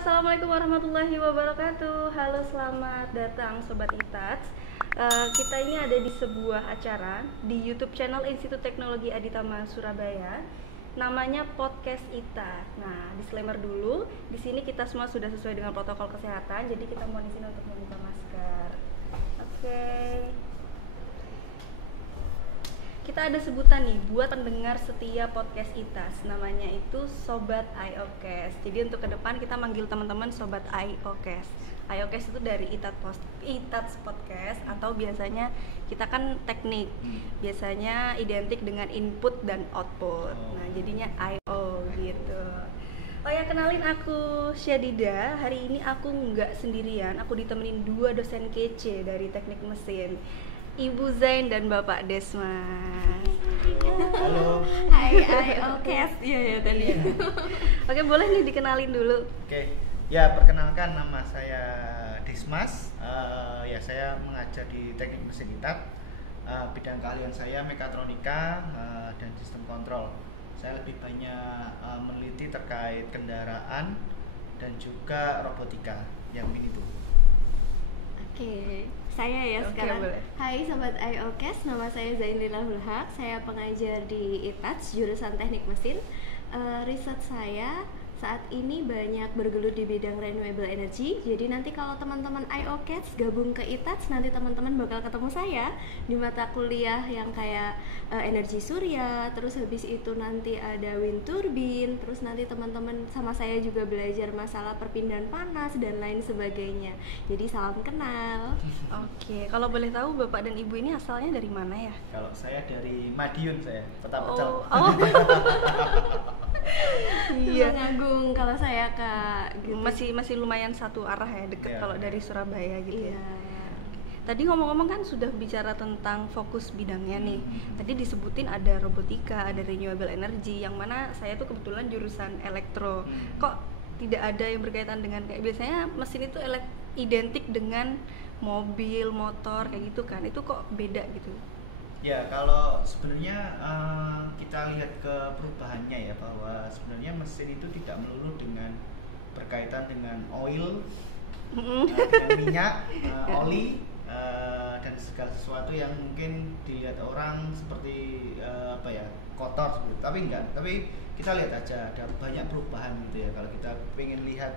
Assalamualaikum warahmatullahi wabarakatuh. Halo, selamat datang Sobat Itats. Kita ini ada di sebuah acara di YouTube channel Institut Teknologi Aditama Surabaya. Namanya Podcast Ita. Nah, disclaimer dulu, di sini kita semua sudah sesuai dengan protokol kesehatan, jadi kita mohon izin untuk membuka masker. Oke. Kita ada sebutan nih buat pendengar setia podcast ITAS, namanya itu Sobat IOCast. Jadi untuk ke depan kita manggil teman-teman Sobat IOCast. IOCast itu dari ITAS Podcast, atau biasanya kita kan teknik, biasanya identik dengan input dan output. Nah jadinya IO gitu. Oh ya, kenalin, aku Syadida. Hari ini aku nggak sendirian, aku ditemenin dua dosen kece dari teknik mesin, Ibu Zain dan Bapak Desmas. Halo. Hai, oke. Iya tadi. Oke, boleh nih dikenalin dulu. Oke. Ya, perkenalkan, nama saya Desmas. Ya, saya mengajar di Teknik Mesin ITAT. Bidang keahlian saya mekatronika dan sistem kontrol. Saya lebih banyak meneliti terkait kendaraan dan juga robotika yang itu. Oke, saya ya sekarang. Boleh. Hai Sobat IOCast, nama saya Zainila Hulhaq. Saya pengajar di ITATS jurusan Teknik Mesin. Riset saya saat ini banyak bergelut di bidang renewable energy. Jadi nanti kalau teman-teman IOCast gabung ke ITATS, nanti teman-teman bakal ketemu saya di mata kuliah yang kayak energi surya. Terus habis itu nanti ada wind turbine. Terus nanti teman-teman sama saya juga belajar masalah perpindahan panas dan lain sebagainya. Jadi salam kenal. Oke, kalau boleh tahu Bapak dan Ibu ini asalnya dari mana ya? Kalau saya dari Madiun, saya Kota Pecel. Oh. Iya. Agung kalau saya Kak gitu. Masih lumayan satu arah ya, deket kalau dari Surabaya gitu Iya. ya. Tadi ngomong-ngomong kan sudah bicara tentang fokus bidangnya nih. Tadi disebutin ada robotika, ada renewable energy, yang mana saya tuh kebetulan jurusan elektro. Kok tidak ada yang berkaitan dengan kayak biasanya mesin itu identik dengan mobil, motor kayak gitu kan? Itu kok beda gitu? Ya, kalau sebenarnya kita lihat ke perubahannya ya, bahwa sebenarnya mesin itu tidak melulu dengan berkaitan dengan oil, dengan minyak, oli, dan segala sesuatu yang mungkin dilihat orang seperti kotor seperti itu. Tapi enggak, tapi kita lihat aja ada banyak perubahan gitu ya. Kalau kita pengen lihat,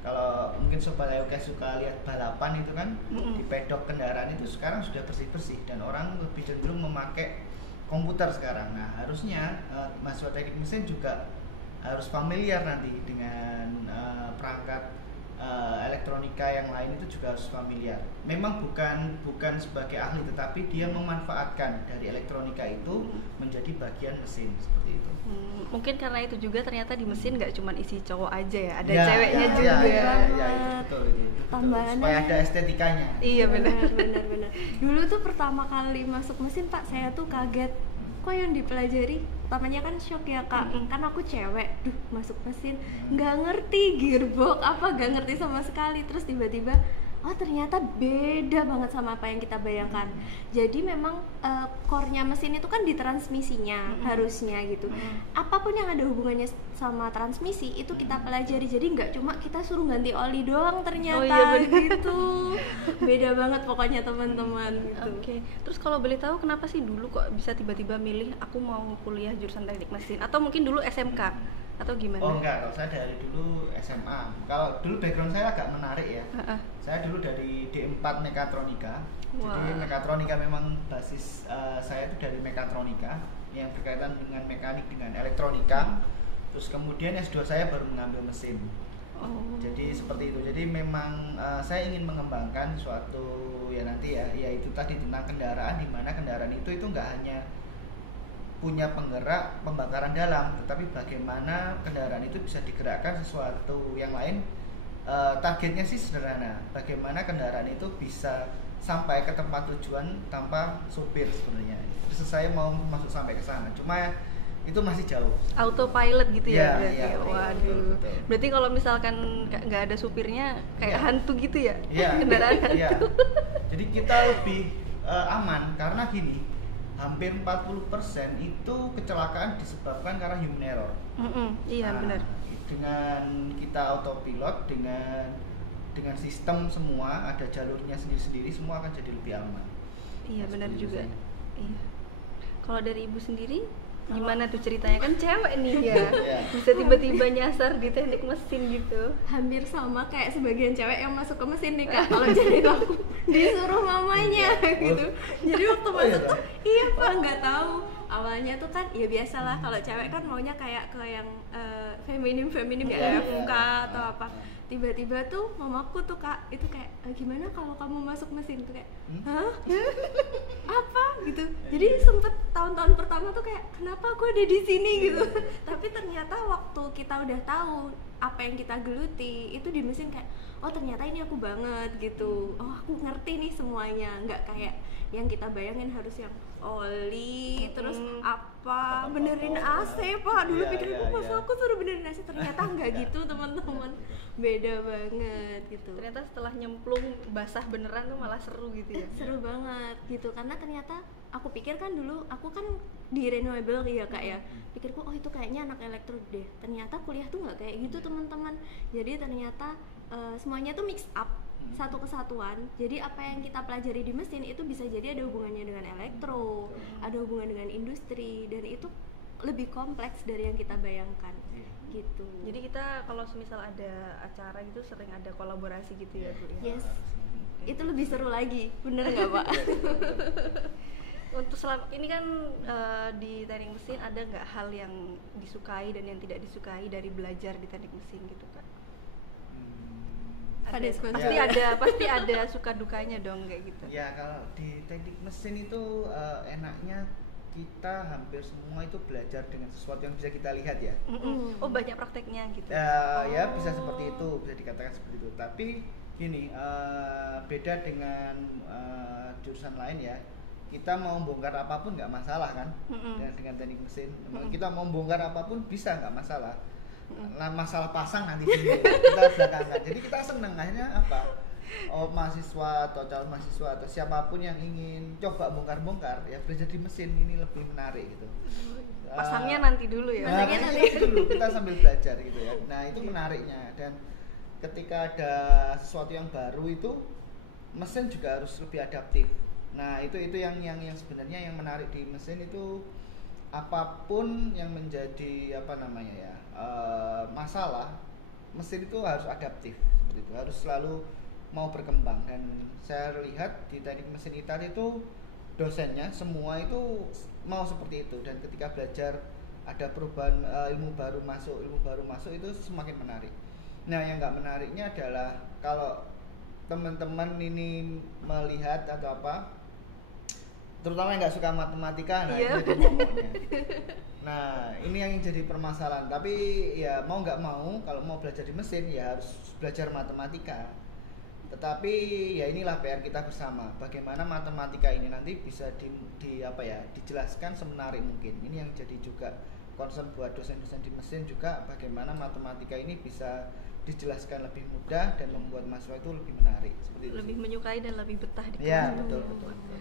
kalau mungkin Sobat IOCast suka lihat balapan itu kan, di pedok kendaraan itu sekarang sudah bersih-bersih dan orang lebih cenderung memakai komputer sekarang. Nah, harusnya mahasiswa teknik mesin juga harus familiar nanti dengan perangkat elektronika yang lain, itu juga harus familiar. Memang bukan sebagai ahli, tetapi dia memanfaatkan dari elektronika itu menjadi bagian mesin seperti itu. Mungkin karena itu juga ternyata di mesin nggak cuma isi cowok aja ya, ada ceweknya juga. Ya, itu betul. Tambahannya supaya ada estetikanya. Iya benar. Dulu tuh pertama kali masuk mesin Pak, saya tuh kaget. Kok yang dipelajari? Pertamanya kan shock ya Kak, kan aku cewek, masuk mesin nggak ngerti gearbox apa, nggak ngerti sama sekali. Terus tiba-tiba oh ternyata beda banget sama apa yang kita bayangkan. Jadi memang core-nya mesin itu kan di transmisinya harusnya gitu. Apapun yang ada hubungannya sama transmisi itu kita pelajari. Jadi nggak cuma kita suruh ganti oli doang ternyata gitu. Beda banget pokoknya teman-teman gitu. Oke. Terus kalau boleh tahu kenapa sih dulu kok bisa tiba-tiba milih aku mau kuliah jurusan teknik mesin, atau mungkin dulu SMK atau gimana? Oh enggak, kalau saya dari dulu SMA. Kalau dulu background saya agak menarik ya. Saya dulu dari D4 Mekatronika. Jadi mekatronika memang basis saya itu dari mekatronika yang berkaitan dengan mekanik dengan elektronika. Terus kemudian S2 saya baru mengambil mesin. Jadi seperti itu. Jadi memang saya ingin mengembangkan suatu ya nanti ya itu tadi tentang kendaraan, di mana kendaraan itu enggak hanya punya penggerak pembakaran dalam, tetapi bagaimana kendaraan itu bisa digerakkan sesuatu yang lain. Targetnya sih sederhana, bagaimana kendaraan itu bisa sampai ke tempat tujuan tanpa supir sebenarnya. Terus saya mau masuk sampai ke sana, cuma itu masih jauh. Autopilot gitu ya, berarti. Ya, Waduh. betul. Berarti kalau misalkan nggak ada supirnya kayak hantu gitu ya? Iya. Kendaraan hantu. Jadi kita lebih aman karena gini, hampir 40% itu kecelakaan disebabkan karena human error. Iya benar. dengan kita autopilot, dengan sistem semua ada jalurnya sendiri-sendiri, semua akan jadi lebih aman. Iya, benar seperti itu juga. sih. Iya. Kalau dari ibu sendiri gimana tuh ceritanya, kan cewek nih ya, Iya. bisa tiba-tiba nyasar di teknik mesin gitu. Hampir sama kayak sebagian cewek yang masuk ke mesin nih kak. Kalau jadi aku disuruh mamanya gitu. Jadi waktu Oh, iya, masuk tuh Kak? iya pak, nggak tahu. Awalnya tuh kan ya biasalah, kalau cewek kan maunya kayak ke yang feminim Iya, ya, FK iya. atau apa. Tiba-tiba tuh mamaku tuh kak itu kayak gimana kalau kamu masuk mesin tuh kayak hah apa gitu. Jadi sempet tahun-tahun pertama tuh kayak kenapa aku ada di sini gitu. Tapi ternyata waktu kita udah tahu apa yang kita geluti itu di mesin kayak oh ternyata ini aku banget gitu. Oh aku ngerti nih semuanya, nggak kayak yang kita bayangin harus yang oli terus apa benerin AC pak. Dulu Iya, pikir iya, pas iya. aku suruh benerin AC, ternyata nggak gitu teman-teman, beda banget gitu. Ternyata setelah nyemplung basah beneran tuh malah seru gitu ya. Seru banget gitu, karena ternyata aku pikir kan dulu aku kan di renewable ya kak ya, pikirku oh itu kayaknya anak elektro deh. Ternyata kuliah tuh nggak kayak gitu teman-teman. Jadi ternyata semuanya tuh mix up, satu kesatuan. Jadi apa yang kita pelajari di mesin itu bisa jadi ada hubungannya dengan elektro, ada hubungan dengan industri, dan itu lebih kompleks dari yang kita bayangkan gitu. Jadi kita kalau semisal ada acara gitu sering ada kolaborasi gitu ya Bu ya. Yes, itu lebih seru lagi, bener nggak pak? Untuk selama ini kan di teknik mesin ada nggak hal yang disukai dan yang tidak disukai dari belajar di teknik mesin gitu kak? Ada sponsor. Pasti ada suka dukanya dong kayak gitu. Ya kalau di teknik mesin itu enaknya kita hampir semua itu belajar dengan sesuatu yang bisa kita lihat ya. Oh banyak prakteknya gitu. Ya bisa seperti itu, bisa dikatakan seperti itu. Tapi gini, beda dengan jurusan lain ya. Kita mau bongkar apapun nggak masalah kan, dengan teknik mesin. Kita mau bongkar apapun bisa nggak masalah. Nah, masalah pasang nanti dulu, kita belakangan. Jadi kita seneng akhirnya apa? Oh mahasiswa atau calon mahasiswa atau siapapun yang ingin coba bongkar-bongkar ya belajar di mesin ini lebih menarik gitu. Pasangnya nanti dulu ya. Pasangnya nanti dulu, kita sambil belajar gitu ya. Nah itu menariknya, dan ketika ada sesuatu yang baru itu mesin juga harus lebih adaptif. Nah itu yang sebenarnya yang menarik di mesin itu, apapun yang menjadi masalah, mesin itu harus adaptif seperti itu, harus selalu mau berkembang. Dan saya lihat di teknik mesin ITAT itu dosennya semua itu mau seperti itu, dan ketika belajar ada perubahan ilmu baru masuk itu semakin menarik. Nah yang nggak menariknya adalah kalau teman-teman ini melihat atau apa, terutama yang nggak suka matematika, nah itu jadi momoknya. Nah ini yang jadi permasalahan. Tapi ya mau nggak mau, kalau mau belajar di mesin ya harus belajar matematika. Tetapi ya inilah PR kita bersama, bagaimana matematika ini nanti bisa dijelaskan semenarik mungkin. Ini yang jadi juga concern buat dosen-dosen di mesin juga, bagaimana matematika ini bisa dijelaskan lebih mudah dan membuat mahasiswa itu lebih menarik seperti itu. Lebih menyukai dan lebih betah di Ya, kelas. betul.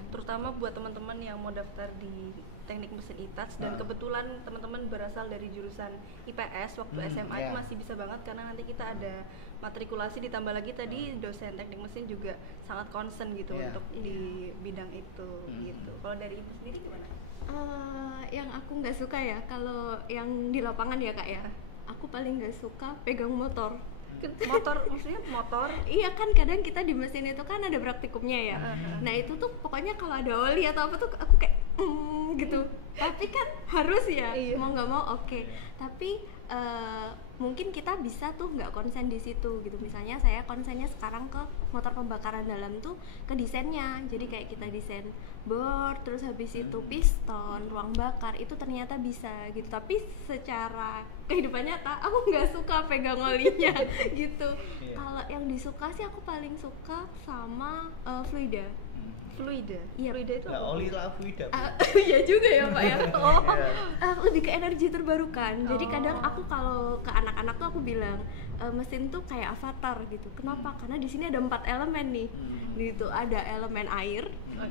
Terutama buat teman-teman yang mau daftar di teknik mesin ITATS dan kebetulan teman-teman berasal dari jurusan IPS waktu SMA itu masih bisa banget, karena nanti kita ada matrikulasi, ditambah lagi tadi dosen teknik mesin juga sangat concern gitu untuk di bidang itu gitu. Kalau dari ibu sendiri gimana? Yang aku nggak suka ya, kalau yang di lapangan ya kak ya, aku paling nggak suka pegang motor. Maksudnya motor? Iya kan, kadang kita di mesin itu kan ada praktikumnya ya. Nah itu tuh pokoknya kalau ada oli atau apa tuh aku kayak gitu. Tapi kan harus ya, mau nggak mau oke. Tapi mungkin kita bisa tuh nggak konsen di situ gitu. Misalnya saya konsennya sekarang ke motor pembakaran dalam tuh ke desainnya. Jadi kayak kita desain bor, terus habis itu piston, ruang bakar, itu ternyata bisa gitu. Tapi secara kehidupan nyata aku nggak suka pegang olinya gitu. Kalau yang disuka sih aku paling suka sama fluida. Fluida? Iya. Fluida itu Nah, apa? oli lah fluida. Iya juga ya Pak ya. Lebih ke energi terbarukan. Jadi kadang aku kalau ke anak-anak tuh aku bilang mesin tuh kayak avatar gitu. Kenapa? Karena di sini ada 4 elemen nih. Gitu, ada elemen air,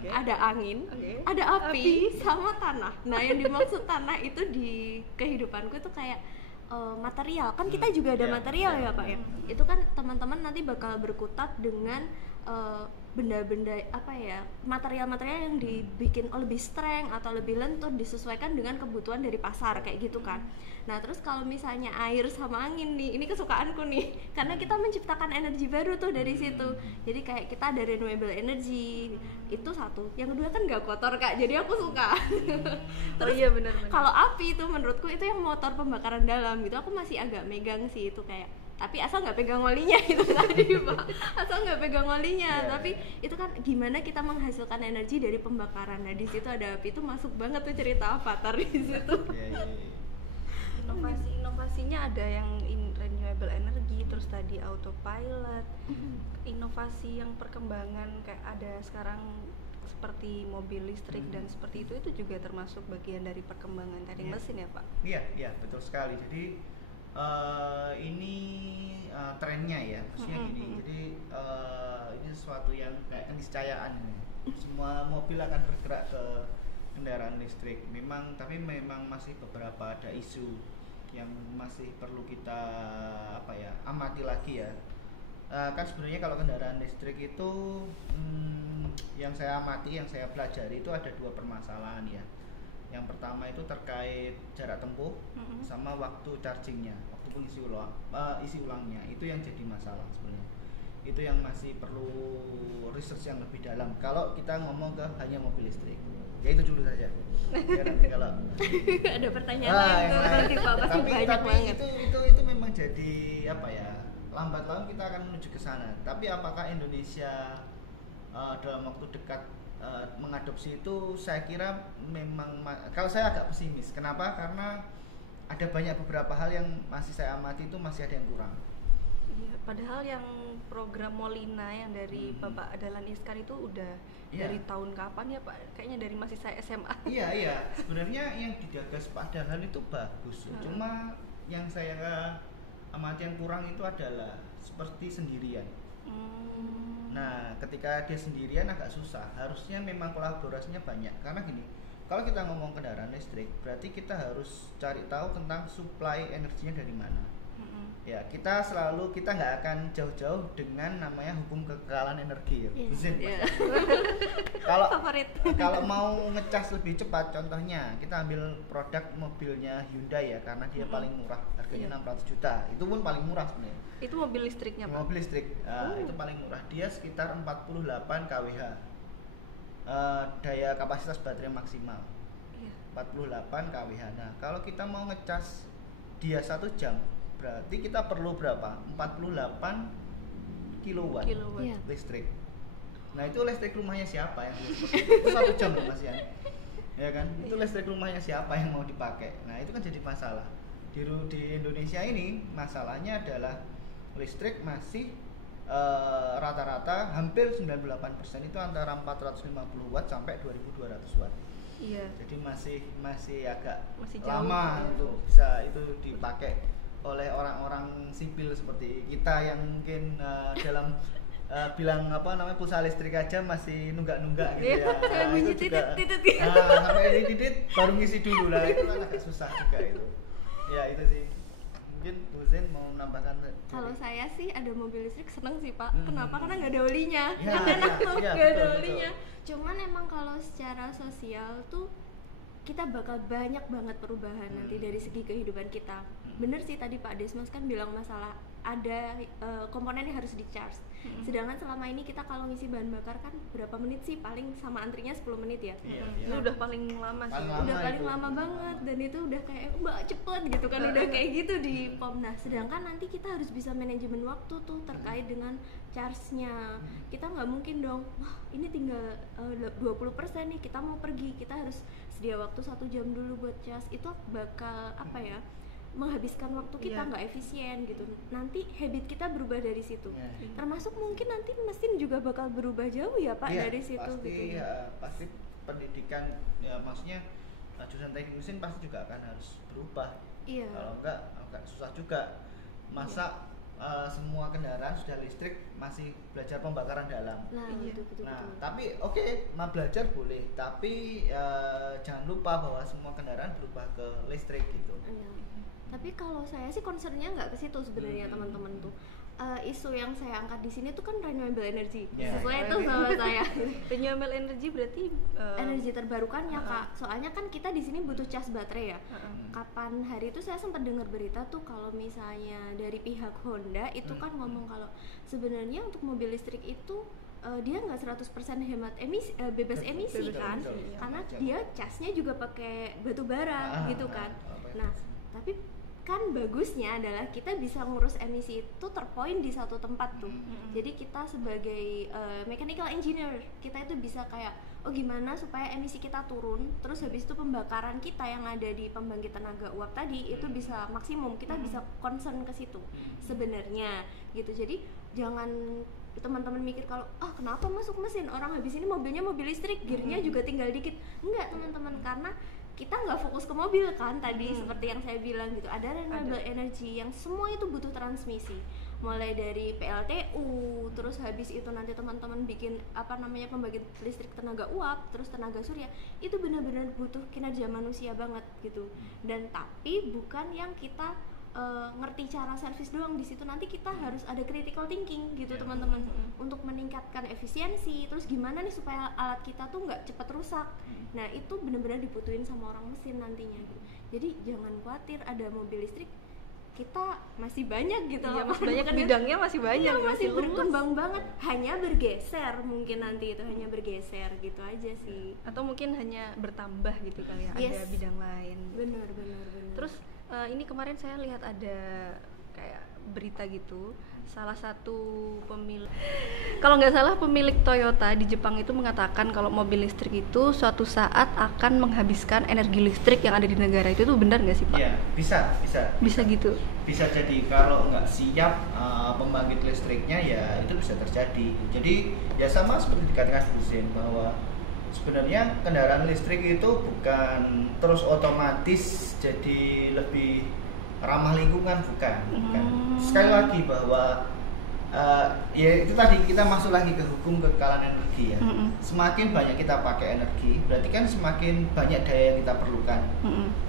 ada angin, ada api, sama tanah. Nah, yang dimaksud tanah itu di kehidupanku tuh kayak material kan kita juga ada Iya, material iya, ya Pak ya. benar. Itu kan teman-teman nanti bakal berkutat dengan benda-benda apa ya, material-material yang dibikin lebih strength atau lebih lentur disesuaikan dengan kebutuhan dari pasar kayak gitu kan. Nah terus kalau misalnya air sama angin nih, ini kesukaanku nih karena kita menciptakan energi baru tuh dari situ. Jadi kayak kita ada renewable energy, itu satu. Yang kedua kan nggak kotor Kak, jadi aku suka. Oh iya benar. Kalau api itu menurutku itu yang motor pembakaran dalam gitu, aku masih agak megang sih itu kayak, tapi asal nggak pegang olinya itu tadi Pak, asal nggak pegang olinya. Yeah. Tapi itu kan gimana kita menghasilkan energi dari pembakaran. Nah di situ ada api, itu masuk banget tuh cerita Avatar di situ. Iya. Inovasinya ada yang renewable energy, terus tadi autopilot. Inovasi yang perkembangan kayak ada sekarang seperti mobil listrik dan seperti itu juga termasuk bagian dari perkembangan teknik mesin ya Pak? Iya, betul sekali. Jadi ini trennya ya, maksudnya gini. Jadi ini sesuatu yang kayak keniscayaan. Semua mobil akan bergerak ke kendaraan listrik. Tapi memang masih beberapa ada isu yang masih perlu kita amati lagi ya. Kan sebenarnya kalau kendaraan listrik itu yang saya amati, yang saya pelajari itu ada dua permasalahan ya. Yang pertama itu terkait jarak tempuh sama waktu chargingnya, waktu pengisi isi ulangnya, itu yang jadi masalah sebenarnya. Itu yang masih perlu research yang lebih dalam kalau kita ngomong ke hanya mobil listrik. Ya itu dulu saja. Ya, nanti kalau ada pertanyaan lain tuh nanti Pak, pasti banyak banget. Itu memang jadi lambat laun kita akan menuju ke sana. Tapi apakah Indonesia dalam waktu dekat mengadopsi itu, saya kira memang kalau saya agak pesimis. Kenapa? Karena ada beberapa hal yang masih saya amati itu masih ada yang kurang. Iya, padahal yang program Molina yang dari Bapak Dahlan Iskan itu udah dari tahun kapan ya Pak? Kayaknya dari masih saya SMA. Iya. Sebenarnya yang digagas Pak Dahlan itu bagus. Cuma yang saya amati yang kurang itu adalah seperti sendirian. Nah, ketika dia sendirian agak susah. Harusnya memang kolaborasinya banyak. Karena gini, kalau kita ngomong kendaraan listrik, berarti kita harus cari tahu tentang supply energinya dari mana. Ya, kita nggak akan jauh-jauh dengan namanya hukum kekekalan energi ya. Kalau mau ngecas lebih cepat, contohnya kita ambil produk mobilnya Hyundai ya, karena dia paling murah, harganya 600 juta. Itu pun paling murah sebenarnya. Itu mobil listriknya Pak? Mobil listrik, itu paling murah. Dia sekitar 48 kWh daya kapasitas baterai maksimal. 48 kWh. Nah, kalau kita mau ngecas dia 1 jam, berarti kita perlu berapa? 48 kilowatt listrik. Nah, itu listrik rumahnya siapa yang itu 1 jam loh Mas Yan. Ya kan? Itu listrik rumahnya siapa yang mau dipakai. Nah, itu kan jadi masalah. Di Indonesia ini masalahnya adalah listrik masih rata-rata hampir 98% itu antara 450 watt sampai 2200 watt. Iya. Jadi masih agak jauh, lama ya. untuk bisa itu dipakai oleh orang-orang sipil seperti kita yang mungkin dalam bilang pulsa listrik aja masih nunggak-nunggak gitu ya. Saya bunyi titit. Sampai titit baru ngisi dulu lah, itu kan agak susah juga itu. Ya itu sih. Mungkin Bu Zen mau menambahkan. Kalau saya sih ada mobil listrik seneng sih Pak. Kenapa? Karena nggak ada olinya. Ya, enak tuh ya, nggak ada betul. olinya. Cuman emang kalau secara sosial tuh kita bakal banyak banget perubahan nanti dari segi kehidupan kita. Bener sih tadi Pak Desmos kan bilang masalah ada komponen yang harus di-charge. Sedangkan selama ini kita kalau ngisi bahan bakar kan berapa menit sih, paling sama antrinya 10 menit ya. Itu udah paling lama sih. Udah paling lama banget, dan itu udah kayak Mbak cepet gitu kan, udah kayak gitu di pom. Nah sedangkan nanti kita harus bisa manajemen waktu tuh terkait dengan charge-nya. Kita nggak mungkin dong, wah ini tinggal 20% nih, kita mau pergi, kita harus sedia waktu 1 jam dulu buat charge. Itu bakal menghabiskan waktu kita nggak efisien gitu. Nanti habit kita berubah dari situ. Termasuk mungkin nanti mesin juga bakal berubah jauh ya Pak dari situ pasti, gitu. Pasti pendidikan ya, maksudnya jurusan teknik mesin pasti juga akan harus berubah. Kalau enggak agak susah juga. Masa semua kendaraan sudah listrik masih belajar pembakaran dalam. Nah, Iya. betul. Tapi oke, mau belajar boleh, tapi jangan lupa bahwa semua kendaraan berubah ke listrik gitu. Iya. Tapi kalau saya sih concernnya nggak ke situ sebenarnya teman-teman tuh. Isu yang saya angkat di sini tuh kan renewable energy. Ya, Sesuai ya. itu sama saya. Renewable energy berarti Energi terbarukan ya Kak. Soalnya kan kita di sini butuh cas baterai ya. Kapan hari itu saya sempat dengar berita tuh kalau misalnya dari pihak Honda itu kan ngomong kalau sebenarnya untuk mobil listrik itu dia nggak 100% hemat emisi, bebas emisi Betul, kan, betul. karena Macam. dia casnya juga pakai batu bara gitu kan. Nah, tapi kan bagusnya adalah kita bisa ngurus emisi itu terpoint di satu tempat tuh. Jadi kita sebagai mechanical engineer, kita itu bisa kayak oh gimana supaya emisi kita turun, terus habis itu pembakaran kita yang ada di pembangkit tenaga uap tadi itu bisa maksimum. Kita bisa concern ke situ sebenarnya gitu. Jadi jangan teman-teman mikir kalau kenapa masuk mesin, orang habis ini mobilnya mobil listrik, gearnya juga tinggal dikit. Enggak teman-teman, karena kita nggak fokus ke mobil kan tadi seperti yang saya bilang gitu, ada renewable energy yang semua itu butuh transmisi, mulai dari PLTU, terus habis itu nanti teman-teman bikin pembangkit listrik tenaga uap, terus tenaga surya, itu benar-benar butuh kinerja manusia banget gitu. Dan tapi bukan yang kita ngerti cara servis doang di situ, nanti kita harus ada critical thinking gitu teman-teman, untuk meningkatkan efisiensi, terus gimana nih supaya alat kita tuh nggak cepet rusak. Nah itu benar-benar dibutuhin sama orang mesin nantinya gitu. Jadi jangan khawatir, ada mobil listrik kita masih banyak gitu. Iya, masih banyak bidangnya, masih banyak, iya, masih luas. berkembang banget, hanya bergeser mungkin nanti itu hanya bergeser gitu aja sih. Atau mungkin hanya bertambah gitu kali ya, ada Yes. bidang lain. Benar. Terus ini kemarin saya lihat ada kayak berita gitu, salah satu pemilik, kalau nggak salah pemilik Toyota di Jepang itu mengatakan kalau mobil listrik itu suatu saat akan menghabiskan energi listrik yang ada di negara itu. Tuh benar nggak sih Pak? Iya, bisa Gitu. Bisa jadi kalau nggak siap pembangkit listriknya ya itu bisa terjadi. Jadi ya sama seperti dikatakan Bu Zen, bahwa sebenarnya kendaraan listrik itu bukan terus otomatis jadi lebih ramah lingkungan, bukan. Sekali lagi bahwa ya itu tadi kita masuk lagi ke hukum kekekalan energi ya. Semakin banyak kita pakai energi, berarti kan semakin banyak daya yang kita perlukan.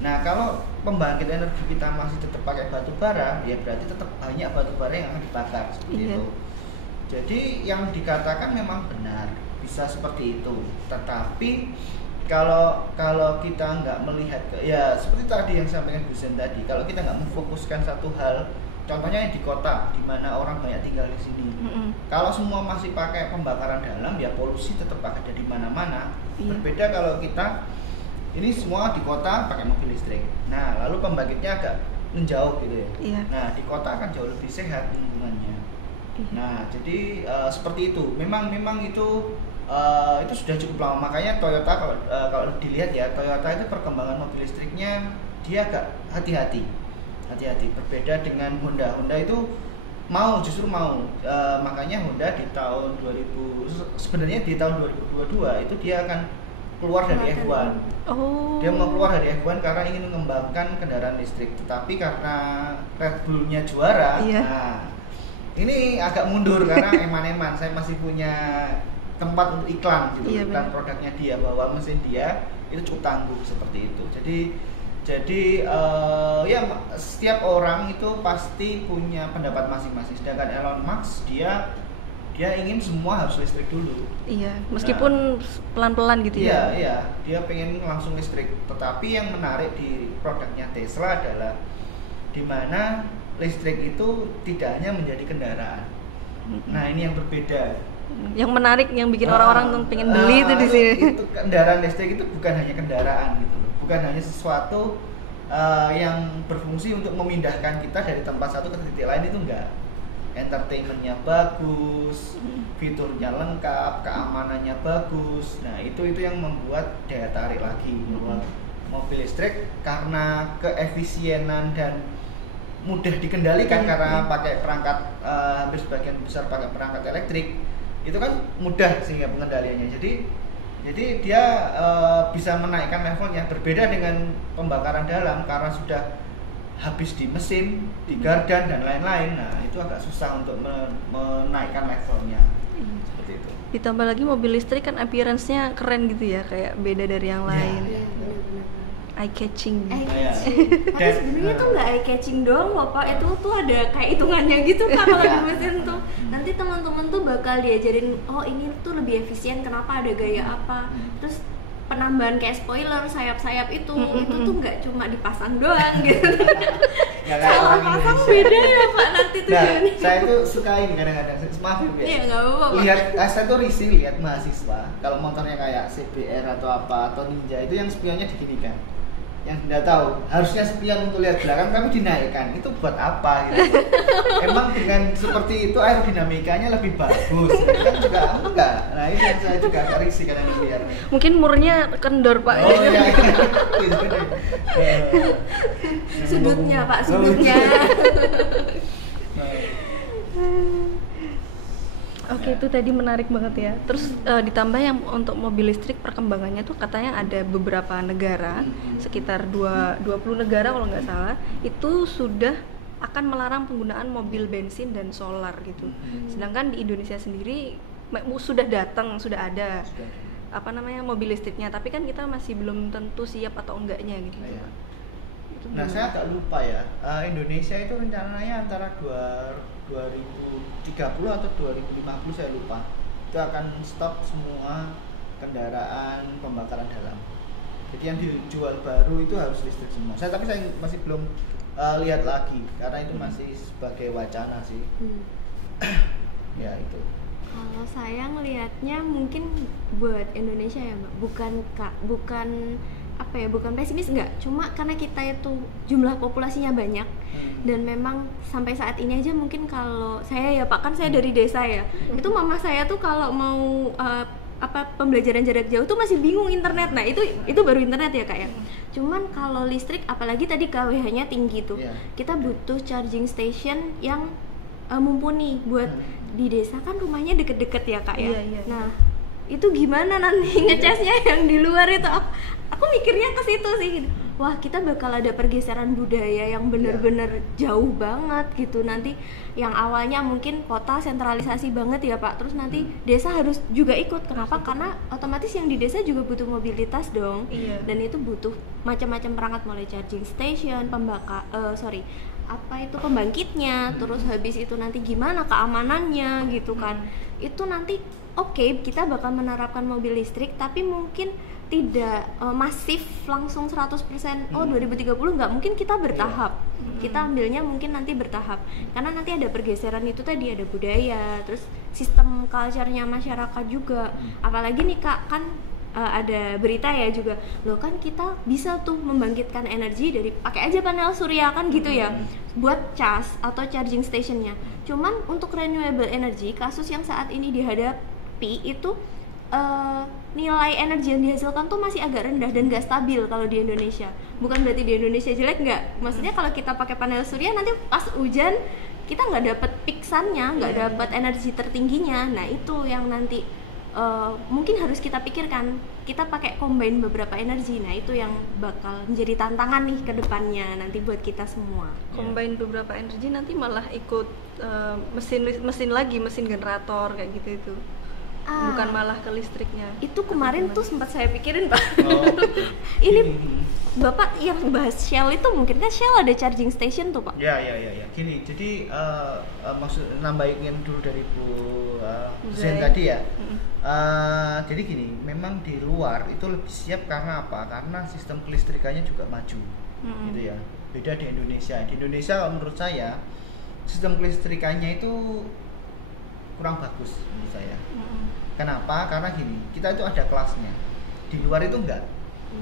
Nah kalau pembangkit energi kita masih tetap pakai batu bara, ya berarti tetap banyak batu bara yang akan dibakar seperti itu. Jadi yang dikatakan memang benar, bisa seperti itu. Tetapi kalau kita nggak melihat ya seperti tadi yang sampaikan Bu Zen tadi, kalau kita nggak memfokuskan satu hal, contohnya di kota di mana orang banyak tinggal di sini, kalau semua masih pakai pembakaran dalam, ya polusi tetap ada di mana-mana. Berbeda kalau kita ini semua di kota pakai mobil listrik, nah lalu pembangkitnya agak menjauh gitu ya. Nah di kota akan jauh lebih sehat lingkungannya. Nah jadi seperti itu. Memang itu sudah cukup lama, makanya Toyota kalau dilihat ya, Toyota itu perkembangan mobil listriknya dia agak hati-hati. Berbeda dengan Honda itu justru mau, makanya Honda di tahun 2022 itu dia akan keluar dari F1. Dia mau keluar dari F1 karena ingin mengembangkan kendaraan listrik, tetapi karena Red Bull-nya juara, nah ini agak mundur karena eman-eman saya masih punya tempat untuk iklan gitu, iklan produknya dia, bahwa mesin dia itu cukup tangguh seperti itu. Jadi ya setiap orang itu pasti punya pendapat masing-masing. Sedangkan Elon Musk dia ingin semua harus listrik dulu. Iya, meskipun pelan-pelan gitu ya. Iya, dia pengen langsung listrik. Tetapi yang menarik di produknya Tesla adalah di mana listrik itu tidak hanya menjadi kendaraan. Nah, ini yang berbeda. Yang menarik, yang bikin orang-orang tuh pengen beli itu di sini. Itu kendaraan listrik itu bukan hanya kendaraan gitu loh. Bukan hanya sesuatu yang berfungsi untuk memindahkan kita dari tempat satu ke titik lain, itu enggak. Entertainmentnya bagus, fiturnya lengkap, keamanannya bagus. Nah, itu yang membuat daya tarik lagi bahwa mobil listrik karena keefisienan dan mudah dikendalikan karena pakai perangkat hampir sebagian besar pakai perangkat elektrik, itu kan mudah sehingga pengendaliannya. Jadi dia bisa menaikkan levelnya, berbeda dengan pembakaran dalam karena sudah habis di mesin, di gardan dan lain-lain. Nah, itu agak susah untuk menaikkan levelnya. Seperti itu. Ditambah lagi mobil listrik kan appearance-nya keren gitu ya, kayak beda dari yang lain. Iya, benar-benar. Eye catching. Eye Iya. catching. Tapi sebenarnya tuh nggak eye catching doang loh Pak, itu tuh ada kayak hitungannya gitu Kak kalau di mesin tuh. Nanti teman-teman tuh bakal diajarin, oh ini tuh lebih efisien, kenapa ada gaya apa. Terus penambahan kayak spoiler, sayap-sayap itu tuh nggak cuma dipasang doang gitu. Kalau pasang beda ya Pak nanti tujuannya. Nah, saya tuh suka ini kadang-kadang, maaf ya. Iya nggak apa-apa Pak. Lihat, saya tuh risih lihat mahasiswa kalau motornya kayak CBR atau apa atau Ninja itu yang spionnya diginikan. Yang tidak tahu, harusnya spion untuk lihat belakang kami dinaikkan. Itu buat apa gitu. Emang dengan seperti itu aerodinamikanya lebih bagus. Kan juga enggak. Nah, ini yang saya juga agak risih kadang lihat. Mungkin murnya kendor Pak. Oh iya. Sudutnya Pak, sudutnya. Oke, itu tadi menarik banget ya. Terus ditambah yang untuk mobil listrik perkembangannya tuh katanya ada beberapa negara, sekitar 20 negara kalau nggak salah, itu sudah akan melarang penggunaan mobil bensin dan solar gitu. Sedangkan di Indonesia sendiri sudah datang, sudah ada apa namanya mobil listriknya, tapi kan kita masih belum tentu siap atau enggaknya gitu. Iya. Itu Nah, gimana? saya agak lupa ya. Indonesia itu rencananya antara 2030 atau 2050 saya lupa. Itu akan stop semua kendaraan pembakaran dalam. Jadi yang dijual baru itu harus listrik semua. Tapi saya masih belum lihat lagi karena itu masih sebagai wacana sih. Ya itu. Kalau saya ngelihatnya mungkin buat Indonesia ya Mbak, bukan apa ya, bukan pesimis enggak, cuma karena kita itu jumlah populasinya banyak dan memang sampai saat ini aja mungkin kalau saya ya Pak, kan saya dari desa ya, itu mama saya tuh kalau mau pembelajaran jarak jauh tuh masih bingung internet. Nah itu baru internet ya Kak ya. Cuman kalau listrik apalagi tadi KWH-nya tinggi tuh, kita butuh charging station yang mumpuni buat di desa kan rumahnya deket-deket ya Kak ya. Iya. Nah itu gimana nanti ngecasnya yang di luar itu, aku mikirnya ke situ sih. Wah, kita bakal ada pergeseran budaya yang bener-bener jauh banget gitu. Nanti yang awalnya mungkin kota sentralisasi banget ya Pak, terus nanti desa harus juga ikut. Kenapa? Karena otomatis yang di desa juga butuh mobilitas dong. Iya. Dan itu butuh macam-macam perangkat, mulai charging station, pembangkitnya, terus habis itu nanti gimana keamanannya gitu kan. Itu nanti oke, kita bakal menerapkan mobil listrik, tapi mungkin tidak masif langsung 100%. 2030 nggak, mungkin kita bertahap. Kita ambilnya mungkin nanti bertahap. Karena nanti ada pergeseran itu tadi, ada budaya, terus sistem culture-nya masyarakat juga. Apalagi nih Kak, kan ada berita ya juga. Loh kan kita bisa tuh membangkitkan energi dari pakai aja panel surya kan gitu ya. Buat cas atau charging stationnya. Cuman untuk renewable energy, kasus yang saat ini dihadapi itu nilai energi yang dihasilkan tuh masih agak rendah dan gak stabil kalau di Indonesia. Bukan berarti di Indonesia jelek, nggak. Maksudnya kalau kita pakai panel surya nanti pas hujan kita nggak dapet peaksannya, nggak dapet energi tertingginya. Nah itu yang nanti mungkin harus kita pikirkan. Kita pakai combine beberapa energi. Nah itu yang bakal menjadi tantangan nih ke depannya nanti buat kita semua. Combine beberapa energi nanti malah ikut mesin generator kayak gitu itu. Bukan malah ke listriknya. Itu kemarin tuh sempat saya pikirin Pak. Ini Bapak yang bahas Shell itu, mungkin kan Shell ada charging station tuh Pak. Ya. Gini, jadi maksud nambahin dulu dari Bu Zen tadi ya. Jadi gini, memang di luar itu lebih siap karena apa? Karena sistem kelistrikannya juga maju, gitu ya. Beda di Indonesia. Di Indonesia kalau menurut saya sistem kelistrikannya itu kurang bagus menurut saya. Kenapa? Karena gini, kita itu ada kelasnya. Di luar itu enggak.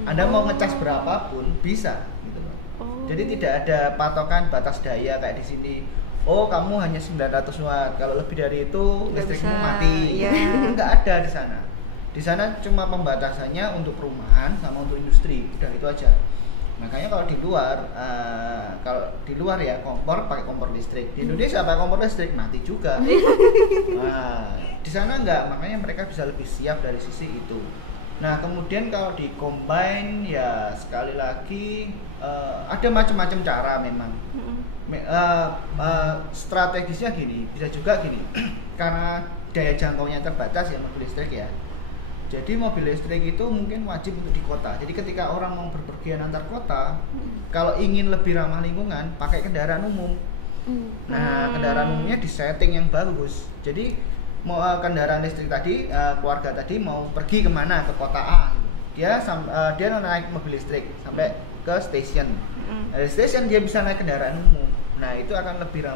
Anda mau ngecas berapapun bisa, gitu loh. Jadi tidak ada patokan batas daya kayak di sini. Oh, kamu hanya 900 watt. Kalau lebih dari itu listrikmu mati. Enggak ada di sana. Di sana cuma pembatasannya untuk perumahan sama untuk industri. Udah itu aja. Makanya kalau di luar ya kompor pakai kompor listrik. Di Indonesia pakai kompor listrik mati juga. Nah, di sana enggak, makanya mereka bisa lebih siap dari sisi itu. Nah, kemudian kalau di combine ya sekali lagi ada macam-macam cara memang. Strategisnya gini, bisa juga gini. Karena daya jangkaunya terbatas ya mobil listrik ya. Jadi mobil listrik itu mungkin wajib untuk di kota. Jadi ketika orang mau berpergian antar kota, kalau ingin lebih ramah lingkungan, pakai kendaraan umum. Nah, kendaraan umumnya di setting yang bagus. Jadi mau kendaraan listrik tadi, keluarga tadi mau pergi kemana, ke kota A, dia naik mobil listrik sampai ke stasiun. Dari stasiun dia bisa naik kendaraan umum. Nah, itu akan lebih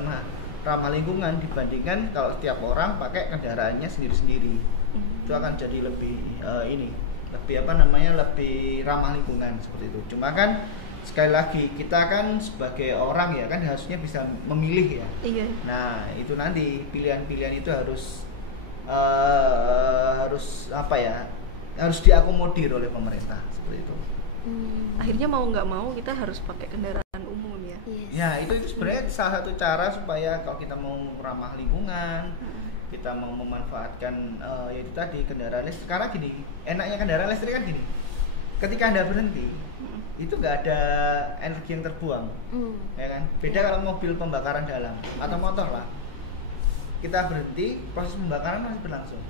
ramah lingkungan dibandingkan kalau setiap orang pakai kendaraannya sendiri-sendiri. Itu akan jadi lebih lebih ramah lingkungan seperti itu. Cuma kan sekali lagi kita kan sebagai orang ya kan harusnya bisa memilih ya. Iya. Nah, itu nanti pilihan-pilihan itu harus harus diakomodir oleh pemerintah seperti itu. Akhirnya mau nggak mau kita harus pakai kendaraan umum ya. Yes. Ya, itu sebenarnya salah satu cara supaya kalau kita mau ramah lingkungan, kita mau memanfaatkan yaitu tadi kendaraan listrik. Karena gini, enaknya kendaraan listrik kan gini. Ketika Anda berhenti, itu nggak ada energi yang terbuang, ya kan? Beda kalau mobil pembakaran dalam atau motor lah. Kita berhenti, proses pembakaran masih berlangsung.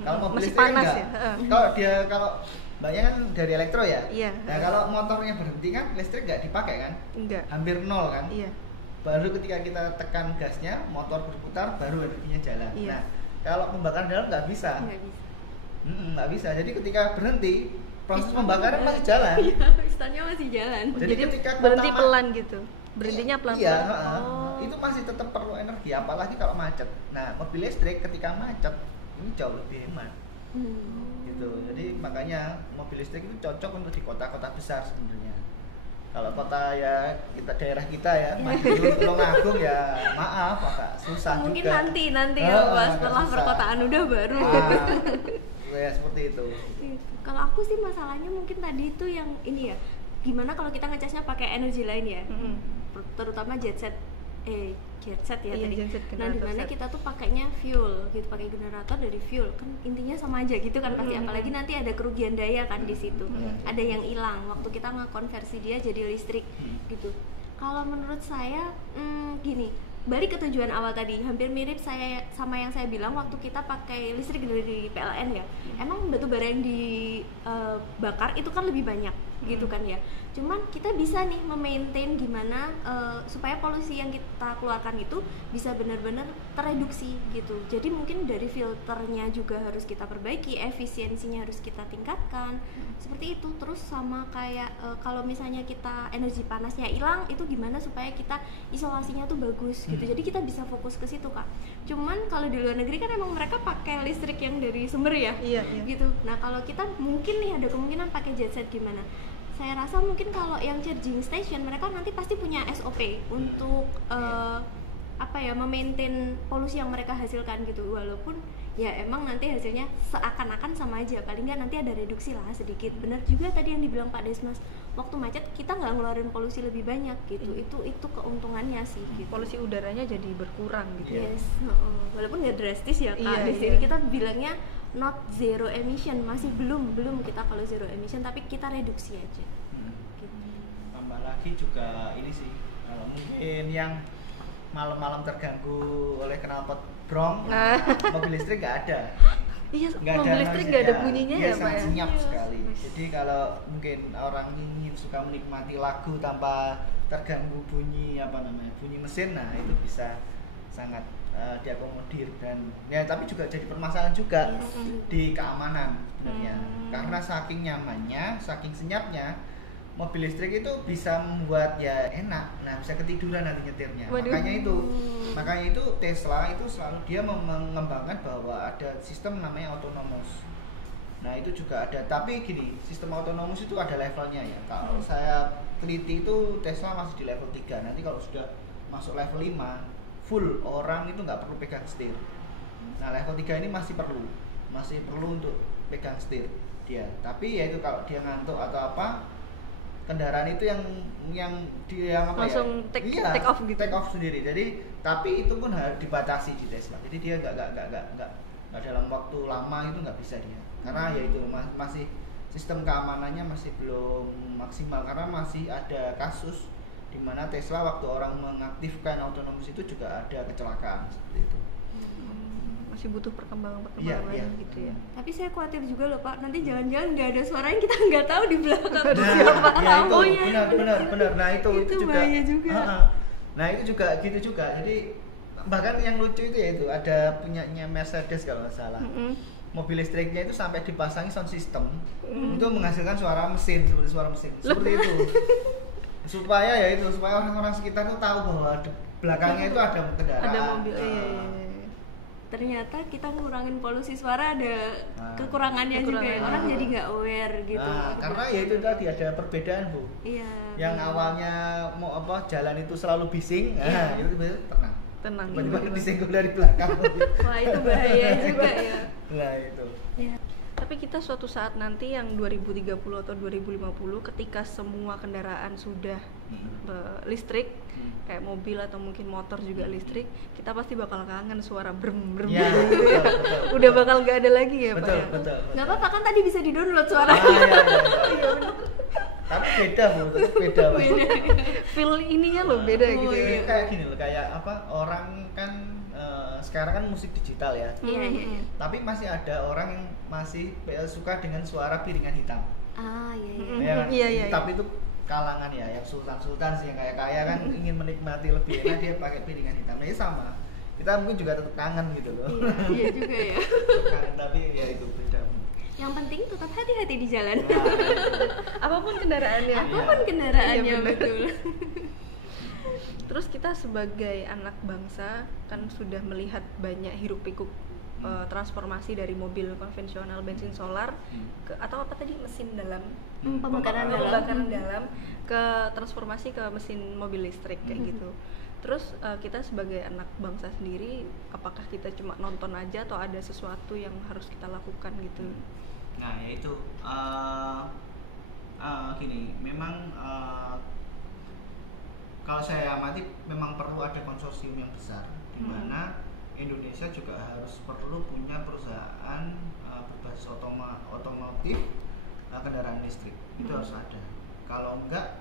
Kalau mobil masih listrik panas kan enggak. ya. Kalau mbaknya kan dari elektro ya. Iya. Nah, kalau motornya berhenti kan listrik nggak dipakai kan? Enggak. Hampir nol kan? Iya. Baru ketika kita tekan gasnya, motor berputar, baru energinya jalan. Iya. Nah, kalau pembakaran dalam nggak bisa. Nggak bisa. Jadi ketika berhenti, proses pembakaran masih jalan. Iya, pistonnya masih jalan. Jadi ketika berhenti pelan gitu. Berhentinya pelan-pelan. Iya, itu masih tetap perlu energi, apalagi kalau macet. Nah, mobil listrik ketika macet ini jauh lebih hemat. Gitu. Jadi makanya mobil listrik itu cocok untuk di kota-kota besar sebenarnya. Kalau kota ya daerah kita ya, Madiun, Tulungagung ya maaf agak susah mungkin juga. nanti ya Pak, setelah susah. perkotaan udah baru. Ya seperti itu. Kalau aku sih masalahnya mungkin tadi itu yang ini ya, gimana kalau kita ngecasnya pakai energi lain ya, terutama genset ya Iya, tadi. genset, Nah dimana generator kita tuh pakainya fuel gitu, pakai generator dari fuel kan intinya sama aja gitu kan pasti. Apalagi nanti ada kerugian daya kan di situ, ada yang hilang waktu kita ngekonversi dia jadi listrik gitu. Kalau menurut saya gini, balik ke tujuan awal tadi, hampir mirip saya sama yang saya bilang waktu kita pakai listrik dari PLN ya. Emang batu bara yang dibakar itu kan lebih banyak gitu kan ya. Cuman kita bisa nih memaintain gimana supaya polusi yang kita keluarkan itu bisa benar-benar tereduksi gitu. Jadi mungkin dari filternya juga harus kita perbaiki, efisiensinya harus kita tingkatkan. Seperti itu. Terus sama kayak kalau misalnya kita energi panasnya hilang, itu gimana supaya kita isolasinya tuh bagus gitu. Jadi kita bisa fokus ke situ Kak. Cuman kalau di luar negeri kan emang mereka pakai listrik yang dari sumber ya. Iya. Gitu. Nah, kalau kita mungkin nih ada kemungkinan pakai genset gimana? Saya rasa mungkin kalau yang charging station mereka nanti pasti punya SOP untuk memaintain polusi yang mereka hasilkan gitu. Walaupun ya emang nanti hasilnya seakan-akan sama aja, paling nggak nanti ada reduksi lah sedikit. Benar juga tadi yang dibilang Pak Desmas, waktu macet kita nggak ngeluarin polusi lebih banyak gitu. Itu keuntungannya sih gitu. Polusi udaranya jadi berkurang gitu. Yes, walaupun nggak drastis ya Kak. Iya, Di sini iya. kita bilangnya not zero emission, masih belum kita kalau zero emission, tapi kita reduksi aja. Gitu. Tambah lagi juga ini sih, kalau mungkin yang malam-malam terganggu oleh knalpot brong, mobil listrik nggak ada. Iya, Nggak mobil listrik nggak ada bunyinya ya Pak sangat ya. senyap sekali. Jadi kalau mungkin orang ingin suka menikmati lagu tanpa terganggu bunyi bunyi mesin, nah itu bisa sangat diakomodir. Dan ya tapi juga jadi permasalahan juga di keamanan sebenarnya, karena saking nyamannya, saking senyapnya mobil listrik itu bisa membuat ya enak, nah bisa ketiduran nanti nyetirnya. Waduh. Makanya itu Tesla itu selalu dia mengembangkan bahwa ada sistem namanya autonomous. Nah itu juga ada, tapi gini, sistem autonomous itu ada levelnya ya. Kalau saya teliti itu Tesla masih di level 3. Nanti kalau sudah masuk level 5, full orang itu nggak perlu pegang setir. Nah level 3 ini masih perlu untuk pegang setir dia. Tapi ya itu kalau dia ngantuk atau apa, kendaraan itu yang langsung take off gitu. Take off sendiri. Jadi tapi itu pun harus dibatasi di Tesla. Jadi dia nggak dalam waktu lama itu nggak bisa dia. Karena ya itu sistem keamanannya masih belum maksimal karena masih ada kasus di mana Tesla waktu orang mengaktifkan autonomous itu juga ada kecelakaan seperti itu. Masih butuh perkembangan Iya, lain gitu ya. Tapi saya khawatir juga loh Pak, nanti jangan-jangan nggak ada suara yang kita nggak tahu di belakang. Nah, ya itu Oh, iya. benar. Nah itu juga. bahaya juga. Nah itu juga gitu juga. Jadi bahkan yang lucu itu ya itu ada punyanya Mercedes kalau nggak salah. Mobil listriknya itu sampai dipasangi sound system untuk menghasilkan suara mesin seperti suara mesin seperti itu. supaya orang-orang sekitar tuh tahu bahwa di belakangnya itu ada kendaraan. Ada mobil. Ternyata kita ngurangin polusi suara ada kekurangannya juga ya. Orang jadi nggak aware gitu. Karena ya itu tadi ada perbedaan Bu. Iya. Yang awalnya mau jalan itu selalu bising, itu tenang. Tiba-tiba disenggol dari belakang. Wah itu bahaya juga ya. Nah itu. Ya. Tapi kita suatu saat nanti yang 2030 atau 2050 ketika semua kendaraan sudah listrik, kayak mobil atau mungkin motor juga listrik, kita pasti bakal kangen suara brem Ya, gitu ya. betul. Udah bakal gak ada lagi ya Pak ya? Betul. Nggak apa-apa kan tadi bisa di-download suara. Iya. Tapi beda Bu, beda. Feel ininya loh beda gitu ya. Ini kayak gini loh, kayak orang kan sekarang kan musik digital ya. Iya. Tapi masih ada orang yang masih suka dengan suara piringan hitam. Iya. Iya. Tapi itu kalangan ya, yang sultan sih yang kaya kan ingin menikmati lebih enak dia pakai piringan hitam. Nah, ini sama. Kita mungkin juga tetap kangen gitu loh. Iya juga ya. Kangen, tapi ya itu beda. Yang penting tetap hati-hati di jalan. Apapun kendaraannya. Apapun kendaraannya Iya, bener. betul. Terus kita sebagai anak bangsa kan sudah melihat banyak hiruk-pikuk transformasi dari mobil konvensional bensin solar ke atau apa tadi mesin dalam Pembakaran dalam ke transformasi ke mesin mobil listrik kayak gitu. Terus kita sebagai anak bangsa sendiri apakah kita cuma nonton aja atau ada sesuatu yang harus kita lakukan gitu? Nah yaitu gini, memang kalau saya amati memang perlu ada konsorsium yang besar di mana Indonesia juga harus perlu punya perusahaan berbasis otomotif kendaraan listrik. Itu harus ada. Kalau enggak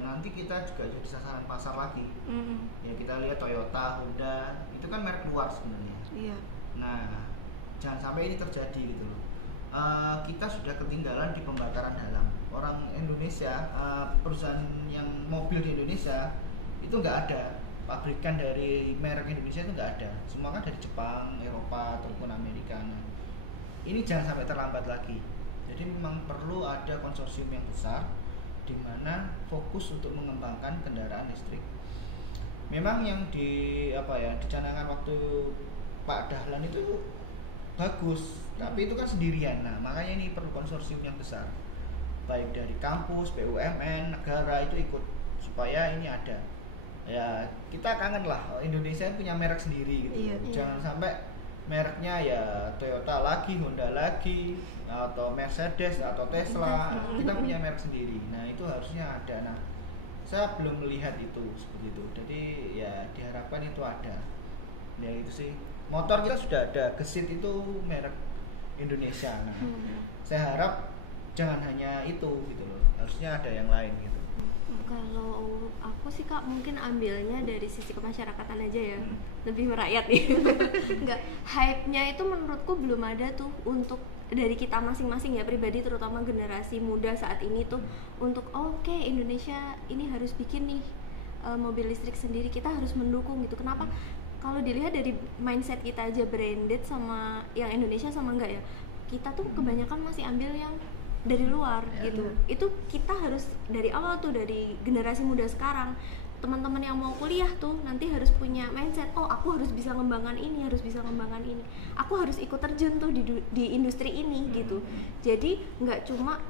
nanti kita juga jadi sasaran pasar lagi. Ya kita lihat Toyota, Honda, itu kan merek luar sebenarnya. Iya. Nah, jangan sampai ini terjadi gitu loh. Kita sudah ketinggalan di pembakaran dalam. Orang Indonesia, perusahaan yang mobil di Indonesia itu nggak ada. Pabrikan dari merek Indonesia itu nggak ada. Semua kan dari Jepang, Eropa ataupun Amerika. Nah, ini jangan sampai terlambat lagi. Jadi memang perlu ada konsorsium yang besar di mana fokus untuk mengembangkan kendaraan listrik. Memang yang dicanangkan waktu Pak Dahlan itu bagus, tapi itu kan sendirian. Nah, makanya ini perlu konsorsium yang besar. Baik dari kampus, BUMN, negara itu ikut supaya ini ada. Ya, kita kangen lah Indonesia punya merek sendiri gitu. Iya. Jangan sampai mereknya ya Toyota lagi, Honda lagi, atau Mercedes atau Tesla. Kita punya merek sendiri. Nah, itu harusnya ada. Nah, saya belum melihat itu seperti itu. Jadi ya diharapkan itu ada. Ya itu sih. Motor kita sudah ada, Gesit itu merek Indonesia. Nah, saya harap jangan hanya itu gitu loh. Harusnya ada yang lain gitu. Kalau aku sih Kak mungkin ambilnya dari sisi kemasyarakatan aja ya, lebih merakyat nih. Enggak, hype-nya itu menurutku belum ada tuh untuk dari kita masing-masing ya pribadi, terutama generasi muda saat ini tuh untuk oke, Indonesia ini harus bikin nih mobil listrik sendiri, kita harus mendukung gitu. Kenapa? Kalau dilihat dari mindset kita aja branded sama yang Indonesia sama enggak ya, kita tuh kebanyakan masih ambil yang dari luar gitu. Itu kita harus dari awal tuh, dari generasi muda sekarang, teman-teman yang mau kuliah tuh nanti harus punya mindset, oh aku harus bisa ngembangkan ini, harus bisa ngembangkan ini, aku harus ikut terjun tuh di industri ini gitu. Jadi nggak cuma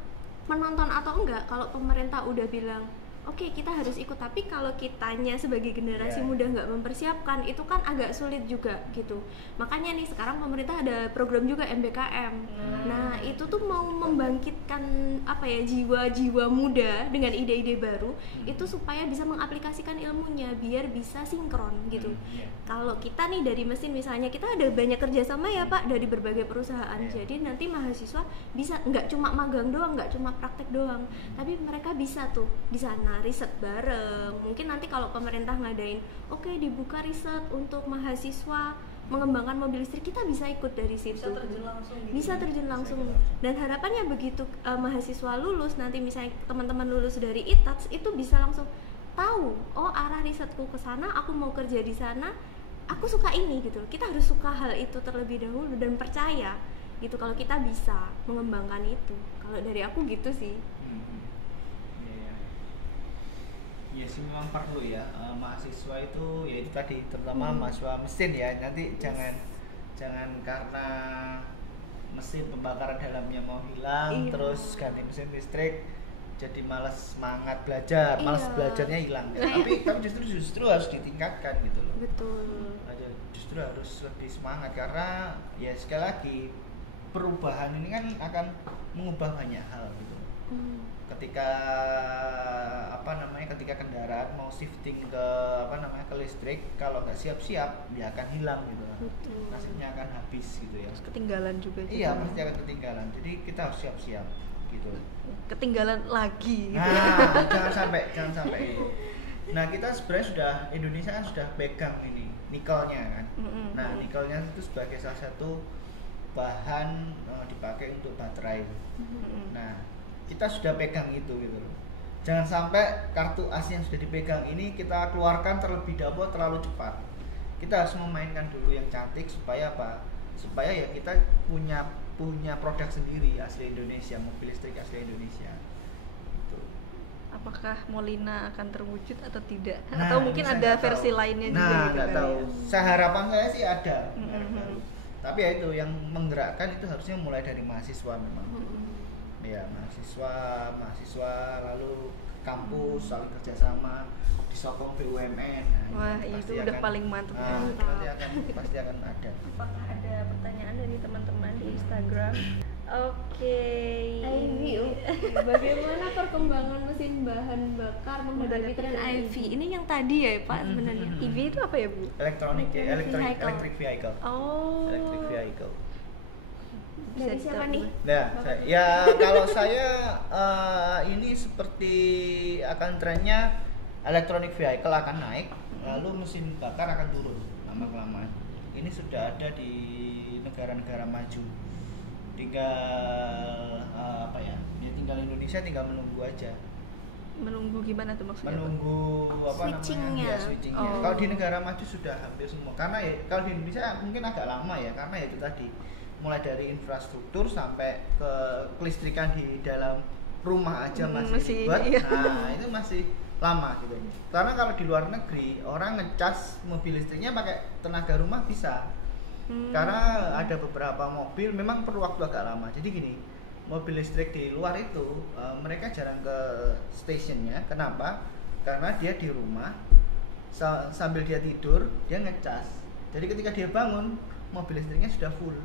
menonton atau enggak, kalau pemerintah udah bilang oke, kita harus ikut, tapi kalau kitanya sebagai generasi Yeah. muda nggak mempersiapkan itu kan agak sulit juga gitu. Makanya nih sekarang pemerintah ada program juga MBKM. Nah itu tuh mau membangkitkan apa ya, jiwa-jiwa muda dengan ide-ide baru itu supaya bisa mengaplikasikan ilmunya biar bisa sinkron gitu. Iya. Kalau kita nih dari mesin misalnya, kita ada banyak kerjasama ya Pak dari berbagai perusahaan. Iya. Jadi nanti mahasiswa bisa nggak cuma magang doang, nggak cuma praktek doang, tapi mereka bisa tuh di sana riset bareng. Mungkin nanti kalau pemerintah ngadain, oke, dibuka riset untuk mahasiswa mengembangkan mobil listrik, kita bisa ikut dari situ. Bisa terjun langsung gitu. Bisa terjun langsung. Dan harapannya begitu mahasiswa lulus nanti, misalnya teman-teman lulus dari ITATS itu bisa langsung tahu, oh arah risetku ke sana, aku mau kerja di sana, aku suka ini gitu. Kita harus suka hal itu terlebih dahulu dan percaya gitu kalau kita bisa mengembangkan itu. Kalau dari aku gitu sih. Iya. Ya sih memang perlu ya, mahasiswa itu ya itu tadi, terutama mahasiswa mesin ya, nanti jangan karena mesin pembakaran dalamnya mau hilang Iya. terus ganti mesin listrik jadi malas semangat belajar, malas Iya. belajarnya hilang. Tapi justru harus ditingkatkan gitu loh. Betul. Justru harus lebih semangat karena ya sekali lagi perubahan ini kan akan mengubah banyak hal gitu. Ketika ketika kendaraan mau shifting ke ke listrik, kalau nggak siap-siap dia akan hilang gitu. Betul. Nasibnya akan habis gitu ya. Ketinggalan juga. Iya, pasti akan ketinggalan. Jadi kita harus siap-siap gitu. Ketinggalan lagi gitu. Nah, jangan sampai itu. Nah, kita sebenarnya Indonesia kan sudah pegang ini nikelnya kan. Nah, nikelnya itu sebagai salah satu bahan dipakai untuk baterai. Nah, kita sudah pegang itu gitu loh. Jangan sampai kartu as yang sudah dipegang ini kita keluarkan terlebih dahulu terlalu cepat. Kita harus memainkan dulu yang cantik supaya apa? Supaya ya kita punya produk sendiri asli Indonesia, mobil listrik asli Indonesia. Gitu. Apakah Molina akan terwujud atau tidak? Nah, atau mungkin saya ada nggak versi tahu. lainnya juga Nah, gitu nggak kan tahu. ya. Seharapan saya sih ada. Mhm. Tapi ya itu yang menggerakkan itu harusnya mulai dari mahasiswa memang. Ya, mahasiswa lalu kampus saling kerjasama, disokong BUMN. Nah, Wah, itu udah paling mantap. Pasti akan ada. Apakah ada pertanyaan dari teman-teman di Instagram? Oke. Ivy, bagaimana perkembangan mesin bahan bakar menghadapi tren IV? Ini yang tadi ya Pak sebenarnya. EV itu apa ya, Bu? Electric vehicle. Oh. Electric vehicle. Dari siapa nih? Nah, kalau saya ini seperti akan trennya electronic vehicle akan naik, lalu mesin bakar akan turun lama-kelamaan. Ini sudah ada di negara-negara maju. Tinggal tinggal Indonesia tinggal menunggu aja. Menunggu gimana tuh maksudnya? Menunggu Switchingnya. switchingnya. Oh. Kalau di negara maju sudah hampir semua. Karena ya kalau di Indonesia mungkin agak lama ya, karena itu tadi mulai dari infrastruktur sampai ke kelistrikan di dalam rumah aja masih ribet. iya. Nah, itu masih lama gitu. Karena kalau di luar negeri orang ngecas mobil listriknya pakai tenaga rumah bisa. Karena ada beberapa mobil memang perlu waktu agak lama. Jadi gini, mobil listrik di luar itu mereka jarang ke stasiunnya. Kenapa? Karena dia di rumah sambil dia tidur dia ngecas. Jadi ketika dia bangun mobil listriknya sudah full.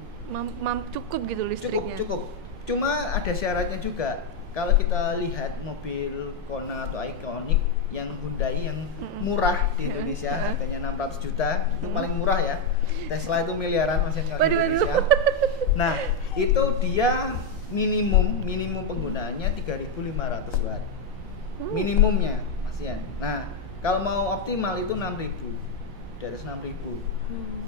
Cukup gitu listriknya. Cukup. Cuma ada syaratnya juga. Kalau kita lihat mobil Kona atau Iconic yang Hyundai yang murah di Indonesia, harganya 600 juta, itu paling murah ya. Tesla itu miliaran masih nggak di Indonesia. Nah, itu dia minimum penggunaannya 3.500 watt. Minimumnya, Masian. Nah, kalau mau optimal itu 6.000. Di atas 6.000.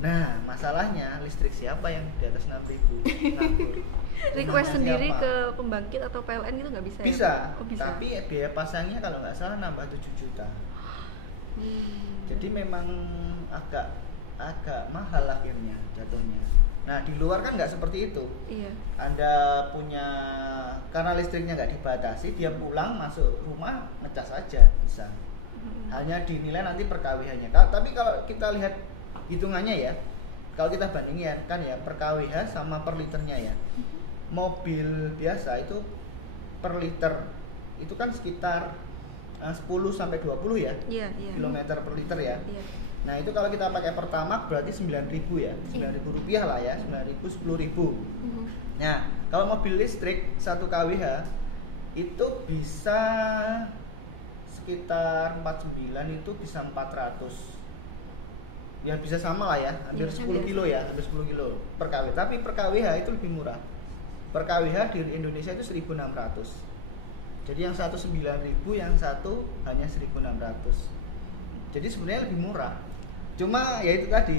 Nah, masalahnya listrik siapa yang di atas 6.000? Request sendiri ke pembangkit atau PLN itu nggak bisa? Bisa, ya? Oh, bisa. tapi biaya pasangnya kalau nggak salah nambah 7 juta. Jadi memang agak mahal akhirnya jatuhnya. Nah, di luar kan nggak seperti itu. Iya. Anda punya, karena listriknya nggak dibatasi, dia pulang masuk rumah ngecas aja bisa. Hanya dinilai nanti per kWh-nya. Tapi kalau kita lihat hitungannya ya, kalau kita bandingin kan ya per kWh sama per liternya ya. Mobil biasa itu per liter itu kan sekitar 10 sampai 20 ya. Iya. Kilometer per liter ya. Iya. Nah, itu kalau kita pakai Pertamax berarti 9.000 ya. 9.000 rupiah lah ya. 9.000 10.000. Nah, kalau mobil listrik 1 kWh itu bisa sekitar 49 itu bisa 400. Ya bisa sama lah ya, hampir 10 kilo ya, hampir 10 kilo per kWh. Tapi per kWh itu lebih murah. Per kWh di Indonesia itu 1.600. Jadi yang satu 9.000, yang satu hanya 1.600. Jadi sebenarnya lebih murah. Cuma ya itu tadi,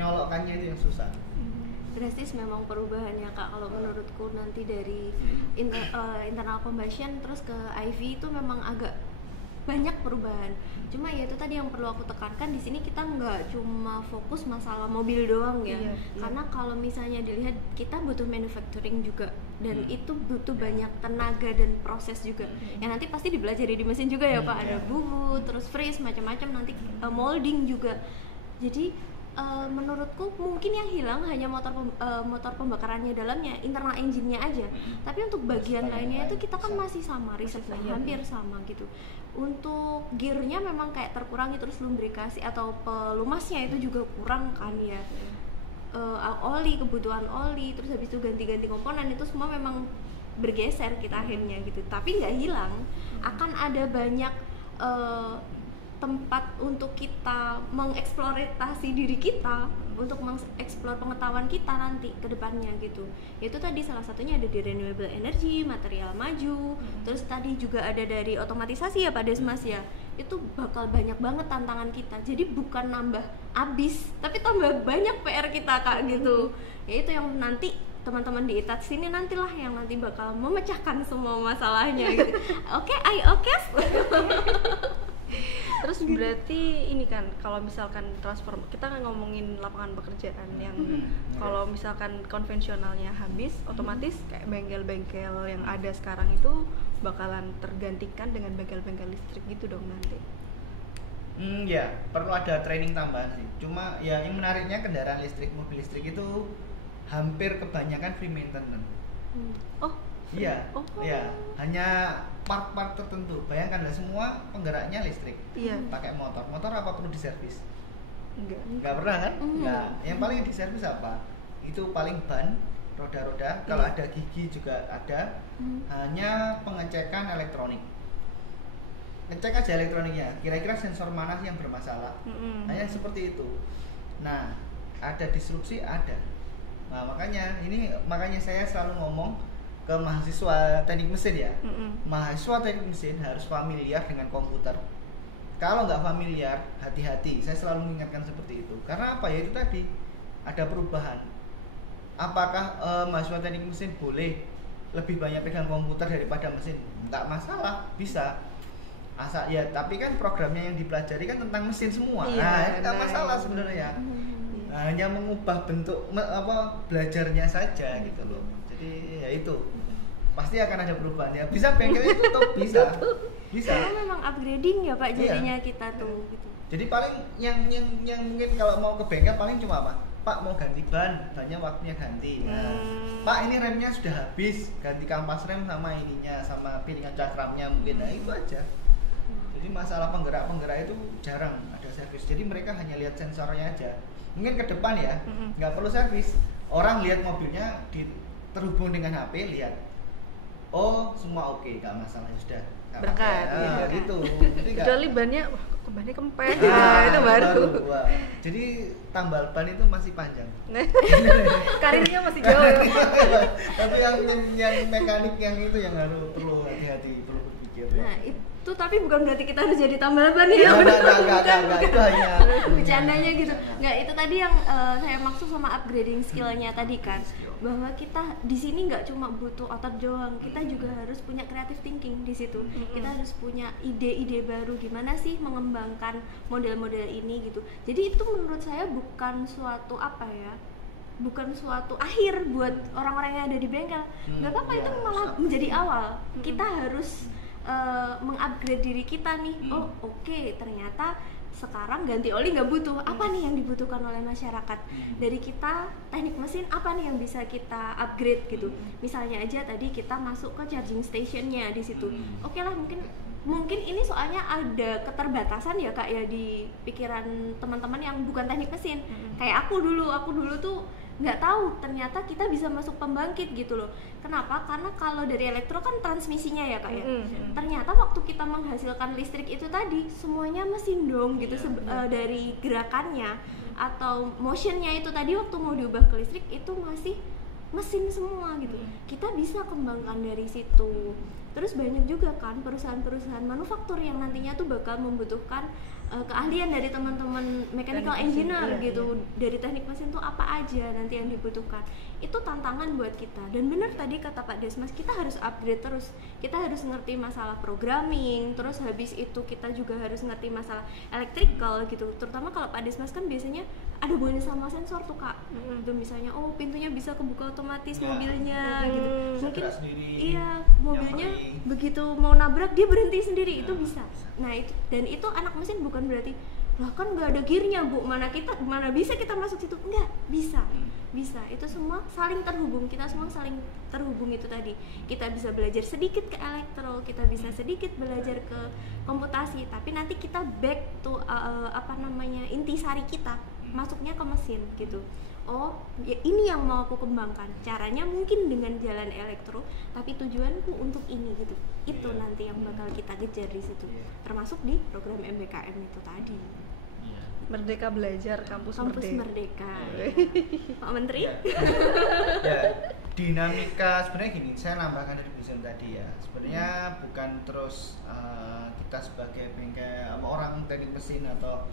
nyolokannya itu yang susah. Drastis memang perubahannya Kak, kalau menurutku nanti dari internal combustion terus ke IV itu memang agak banyak perubahan. Cuma ya itu tadi yang perlu aku tekankan, di sini kita nggak cuma fokus masalah mobil doang ya. Iya. Karena kalau misalnya dilihat kita butuh manufacturing juga, dan itu butuh banyak tenaga dan proses juga. Yang nanti pasti dipelajari di mesin juga ya Pak, ada bumbu, terus freeze, macam-macam, nanti molding juga. Jadi menurutku mungkin yang hilang hanya motor pembakarannya dalamnya, internal engine-nya aja. Tapi untuk bagian lainnya itu kita kan masih sama, risetnya hampir sama gitu. Untuk gearnya memang kayak terkurangi, terus lubrikasi atau pelumasnya itu juga kurang kan ya. Oli, kebutuhan oli, terus habis itu ganti-ganti komponen itu semua memang bergeser kita akhirnya gitu. Tapi nggak hilang, akan ada banyak tempat untuk kita mengeksplorasi diri kita, untuk mengeksplor pengetahuan kita nanti ke depannya gitu. Yaitu tadi salah satunya ada di renewable energy, material maju, terus tadi juga ada dari otomatisasi ya Pak Desmas ya. Itu bakal banyak banget tantangan kita. Jadi bukan nambah abis, tapi tambah banyak PR kita Kak gitu. Yaitu yang nanti teman-teman di ITAT sini nantilah yang nanti bakal memecahkan semua masalahnya gitu. Oke, Terus berarti ini kan kalau misalkan transform, kita kan ngomongin lapangan pekerjaan yang kalau misalkan konvensionalnya habis, otomatis kayak bengkel-bengkel yang ada sekarang itu bakalan tergantikan dengan bengkel-bengkel listrik gitu dong nanti. Ya, perlu ada training tambahan sih. Cuma ya yang menariknya kendaraan listrik, mobil listrik itu hampir kebanyakan free maintenance. Iya, hanya part-part tertentu. Bayangkanlah semua penggeraknya listrik. Iya. Pakai motor apa perlu diservis? Enggak Pernah kan? Enggak. Yang paling diservis apa? Itu paling ban, roda-roda. Kalau ada gigi juga ada. Hanya pengecekan elektronik. Ngecek aja elektroniknya. Kira-kira sensor mana sih yang bermasalah? Hanya seperti itu. Nah, ada disrupsi ada. Nah, makanya saya selalu ngomong ke mahasiswa teknik mesin ya. Mahasiswa teknik mesin harus familiar dengan komputer. Kalau nggak familiar, hati-hati. Saya selalu mengingatkan seperti itu. Karena apa ya, itu tadi ada perubahan. Apakah mahasiswa teknik mesin boleh lebih banyak pegang komputer daripada mesin? Nggak masalah, bisa. Asal ya, tapi kan programnya yang dipelajari kan tentang mesin semua. Nah, nggak masalah sebenarnya. Hanya mengubah bentuk belajarnya saja gitu loh. Jadi ya itu pasti akan ada perubahan ya. Bisa bengkelnya tutup, bisa. Karena memang upgrading ya Pak jadinya kita tuh gitu. Jadi paling yang mungkin kalau mau ke bengkel paling cuma apa? Pak mau ganti bannya waktunya ganti. Pak ini remnya sudah habis, ganti kampas rem sama ininya, sama piringan cakramnya mungkin. Nah itu aja. Jadi masalah penggerak itu jarang ada servis. Jadi mereka hanya lihat sensornya aja. Mungkin ke depan ya, nggak perlu servis. Orang lihat mobilnya terhubung dengan HP, lihat, oh semua oke, nggak masalah, sudah berkat gitu. Kecuali bannya, kok bannya kempes itu baru. Jadi tambal ban itu masih panjang. Karirnya masih jauh. Tapi yang mekanik yang itu yang perlu hati-hati, perlu berpikir. Nah itu tapi bukan berarti kita harus jadi tambal ban ya. Enggak, itu hanya bercandanya gitu. Enggak, itu tadi yang saya maksud sama upgrading skillnya tadi kan, bahwa kita di sini nggak cuma butuh otot doang, kita juga harus punya creative thinking di situ. Kita harus punya ide-ide baru gimana sih mengembangkan model-model ini gitu. Jadi itu menurut saya bukan suatu bukan suatu akhir buat orang-orang yang ada di bengkel. Nggak apa-apa, itu malah menjadi awal. Kita harus mengupgrade diri kita nih. Oke, ternyata sekarang ganti oli nggak butuh. Apa nih yang dibutuhkan oleh masyarakat? Dari kita teknik mesin apa nih yang bisa kita upgrade gitu. Misalnya aja tadi kita masuk ke charging stationnya di situ. Oke lah, mungkin mungkin ini soalnya ada keterbatasan ya kak ya di pikiran teman-teman yang bukan teknik mesin. Kayak aku dulu tuh nggak tahu ternyata kita bisa masuk pembangkit gitu loh. Kenapa? Karena kalau dari elektro kan transmisinya ya kak ya. Ternyata waktu kita menghasilkan listrik itu tadi semuanya mesin dong gitu, dari gerakannya atau motionnya itu tadi waktu mau diubah ke listrik itu masih mesin semua gitu. Kita bisa kembangkan dari situ. Terus banyak juga kan perusahaan-perusahaan manufaktur yang nantinya tuh bakal membutuhkan keahlian dari teman-teman mechanical engineer gitu. Dari teknik mesin tuh apa aja nanti yang dibutuhkan. Itu tantangan buat kita. Dan benar tadi kata Pak Desmas, kita harus upgrade terus. Kita harus ngerti masalah programming, terus habis itu kita juga harus ngerti masalah electrical gitu. Terutama kalau Pak Desmas kan biasanya ada hubungannya sama sensor tuh kak. Itu misalnya pintunya bisa kebuka otomatis mobilnya gitu. Mungkin iya, mobilnya begitu mau nabrak dia berhenti sendiri, itu bisa. Nah itu, dan itu anak mesin bukan berarti lah kan nggak ada gearnya bu, mana bisa kita masuk situ, nggak bisa. Itu semua saling terhubung, kita semua saling terhubung. Itu tadi kita bisa belajar sedikit ke elektro, kita bisa sedikit belajar ke komputasi, tapi nanti kita back to intisari kita masuknya ke mesin gitu. Ya ini yang mau aku kembangkan, caranya mungkin dengan jalan elektro, tapi tujuanku untuk ini gitu. Itu nanti yang bakal kita kejar di situ, termasuk di program MBKM itu tadi. Merdeka Belajar Kampus Merdeka. Pak Menteri. Ya, dinamika sebenarnya gini, saya nambahkan dari Vision tadi ya. Sebenarnya bukan terus kita sebagai bengkel orang teknik mesin atau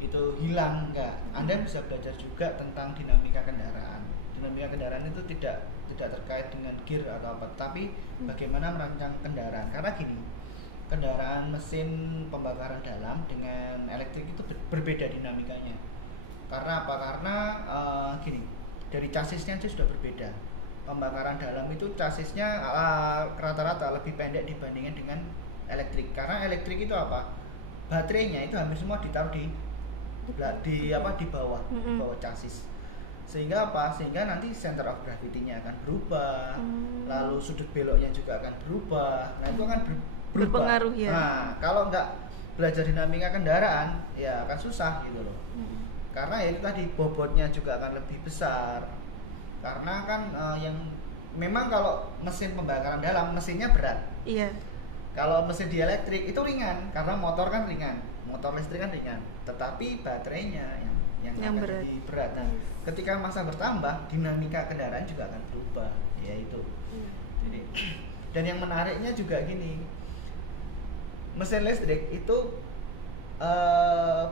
itu hilang, enggak. Anda bisa belajar juga tentang dinamika kendaraan. Dinamika kendaraan itu tidak terkait dengan gear atau apa, tapi bagaimana merancang kendaraan. Karena gini, kendaraan mesin pembakaran dalam dengan elektrik itu berbeda dinamikanya. Karena apa? Karena gini, dari chassisnya aja sudah berbeda. Pembakaran dalam itu chassisnya rata-rata lebih pendek dibandingkan dengan elektrik. Karena elektrik itu apa? Baterainya itu hampir semua ditaruh di bawah chassis. Sehingga apa? Sehingga nanti center of gravity-nya akan berubah, lalu sudut beloknya juga akan berubah. Nah itu akan berpengaruh ya. Nah kalau nggak belajar dinamika kendaraan ya akan susah gitu loh. Karena ya itu tadi bobotnya juga akan lebih besar. Karena kan yang memang kalau mesin pembakaran dalam mesinnya berat. Iya. Kalau mesin di elektrik itu ringan karena motor kan ringan, motor listrik kan ringan. Tetapi baterainya yang berat. Berat. Nah, ketika masa bertambah, dinamika kendaraan juga akan berubah, ya itu. Jadi, dan yang menariknya juga gini, mesin listrik itu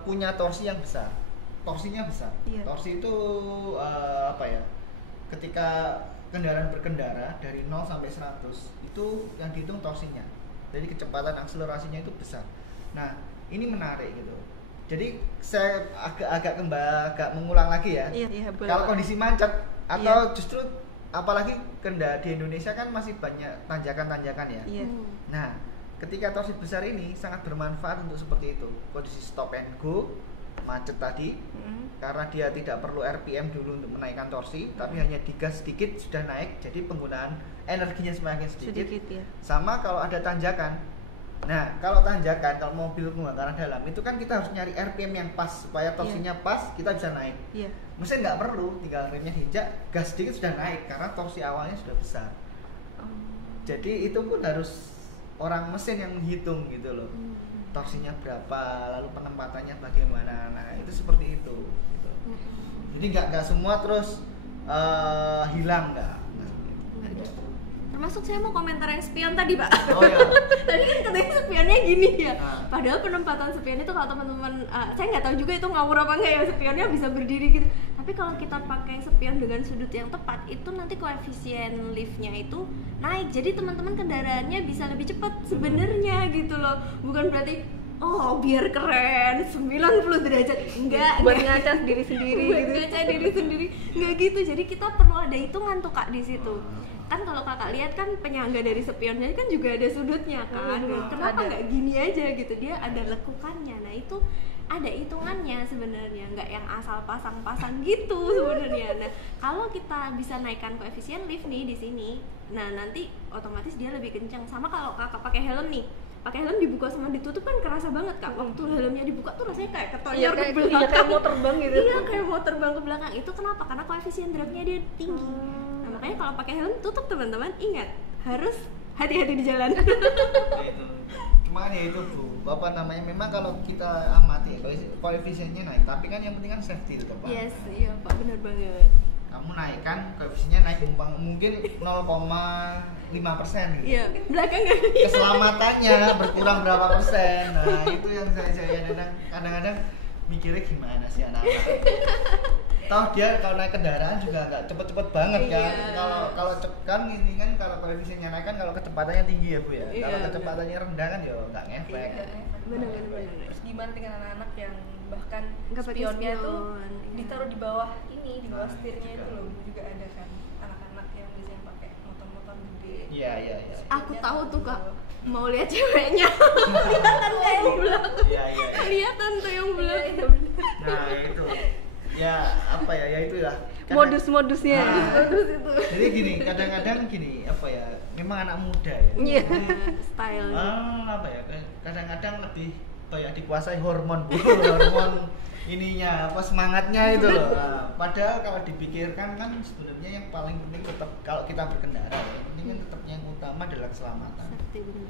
punya torsi yang besar, torsinya besar. Iya. Torsi itu ketika kendaraan berkendara dari 0 sampai 100 itu yang dihitung torsinya. Jadi kecepatan akselerasinya itu besar. Nah, ini menarik gitu. Jadi saya agak mengulang lagi ya. Iya, kalau kondisi macet atau justru apalagi di Indonesia kan masih banyak tanjakan-tanjakan ya. Iya. Nah, ketika torsi besar ini sangat bermanfaat untuk seperti itu. Kondisi stop and go, macet tadi, karena dia tidak perlu RPM dulu untuk menaikkan torsi, tapi hanya digas sedikit sudah naik. Jadi penggunaan energinya semakin sedikit ya. Sama kalau ada tanjakan. Nah, kalau mobil pembakaran dalam itu kan kita harus nyari RPM yang pas supaya torsinya pas, kita bisa naik. Iya. Mesin nggak perlu, tinggal remnya injak, gas sedikit sudah naik karena torsi awalnya sudah besar. Jadi itu pun harus orang mesin yang menghitung gitu loh. Torsinya berapa, lalu penempatannya bagaimana. Nah, itu seperti itu gitu. Jadi nggak semua terus hilang nggak. Termasuk saya mau komentar yang spion tadi pak. Oh iya. Tadi kan katanya spionnya gini ya. Padahal penempatan spion itu kalau teman-teman, saya nggak tahu juga itu ngawur apa nggak ya, spionnya bisa berdiri gitu. Tapi kalau kita pakai spion dengan sudut yang tepat, itu nanti koefisien liftnya itu naik. Jadi teman-teman kendaraannya bisa lebih cepat sebenarnya gitu loh. Bukan berarti biar keren 90 derajat, enggak buat ngaca diri sendiri enggak gitu. Jadi kita perlu ada hitungan tuh kak di situ. Kan kalau kakak lihat kan penyangga dari spionnya kan juga ada sudutnya kan. Kenapa nggak gini aja gitu, dia ada lekukannya. Nah itu ada hitungannya sebenarnya, nggak yang asal pasang-pasang gitu sebenarnya. Nah kalau kita bisa naikkan koefisien lift nih di sini, nah nanti otomatis dia lebih kencang. Sama kalau kakak pakai helm nih, pakai helm dibuka sama ditutup kan kerasa banget Kak. Waktu helmnya dibuka tuh rasanya kayak ketonjol ke Iya, belakang. kayak mau terbang gitu. Iya, kayak mau terbang ke belakang. Itu kenapa? Karena koefisien dragnya dia tinggi. Nah, makanya kalau pakai helm tutup teman-teman, ingat harus hati-hati di jalan. Nah, itu cuma ya itu Bu, apa namanya, memang kalau kita amati koefisiennya naik, tapi kan yang penting kan safety tetap Pak. Yes, iya Pak, benar banget. Kamu naikkan koefisiennya naik mungkin 0,5% gitu. Iya, belakang nggak? Keselamatannya berkurang berapa persen. Nah itu yang saya kadang-kadang mikirnya gimana sih anak-anak. Toh dia kalau naik kendaraan juga nggak cepet-cepet banget kan. Iya. Kalau kan ini kan kalau koefisiennya naik kan kalau kecepatannya tinggi ya Bu ya. Iya, Kalau kecepatannya rendah kan ya nggak ngefek. Iya, benar. Terus gimana dengan anak-anak yang bahkan Nggak pakai spionnya spion, tuh iya. ditaruh di bawah ini, di bawah Nah, setirnya juga. itu loh, juga ada kan anak-anak yang biasanya pakai motor-motor gede. Iya. Aku tahu tuh Kak, mau lihat ceweknya. Kelihatan kayak yang belakang. Iya. Kelihatan tuh yang belakang. Iya, bener. Nah itu ya apa ya itu ya. Modus-modusnya. Modus itu. Jadi gini, kadang-kadang gini apa ya, memang anak muda ya. Iya. Style. Apa ya, kadang-kadang lebih kayak dikuasai hormon hormon ininya apa semangatnya itu loh. Nah, padahal kalau dipikirkan kan sebenarnya yang paling penting tetap kalau kita berkendara ya, ini kan tetap yang utama adalah keselamatan. Sakti benar.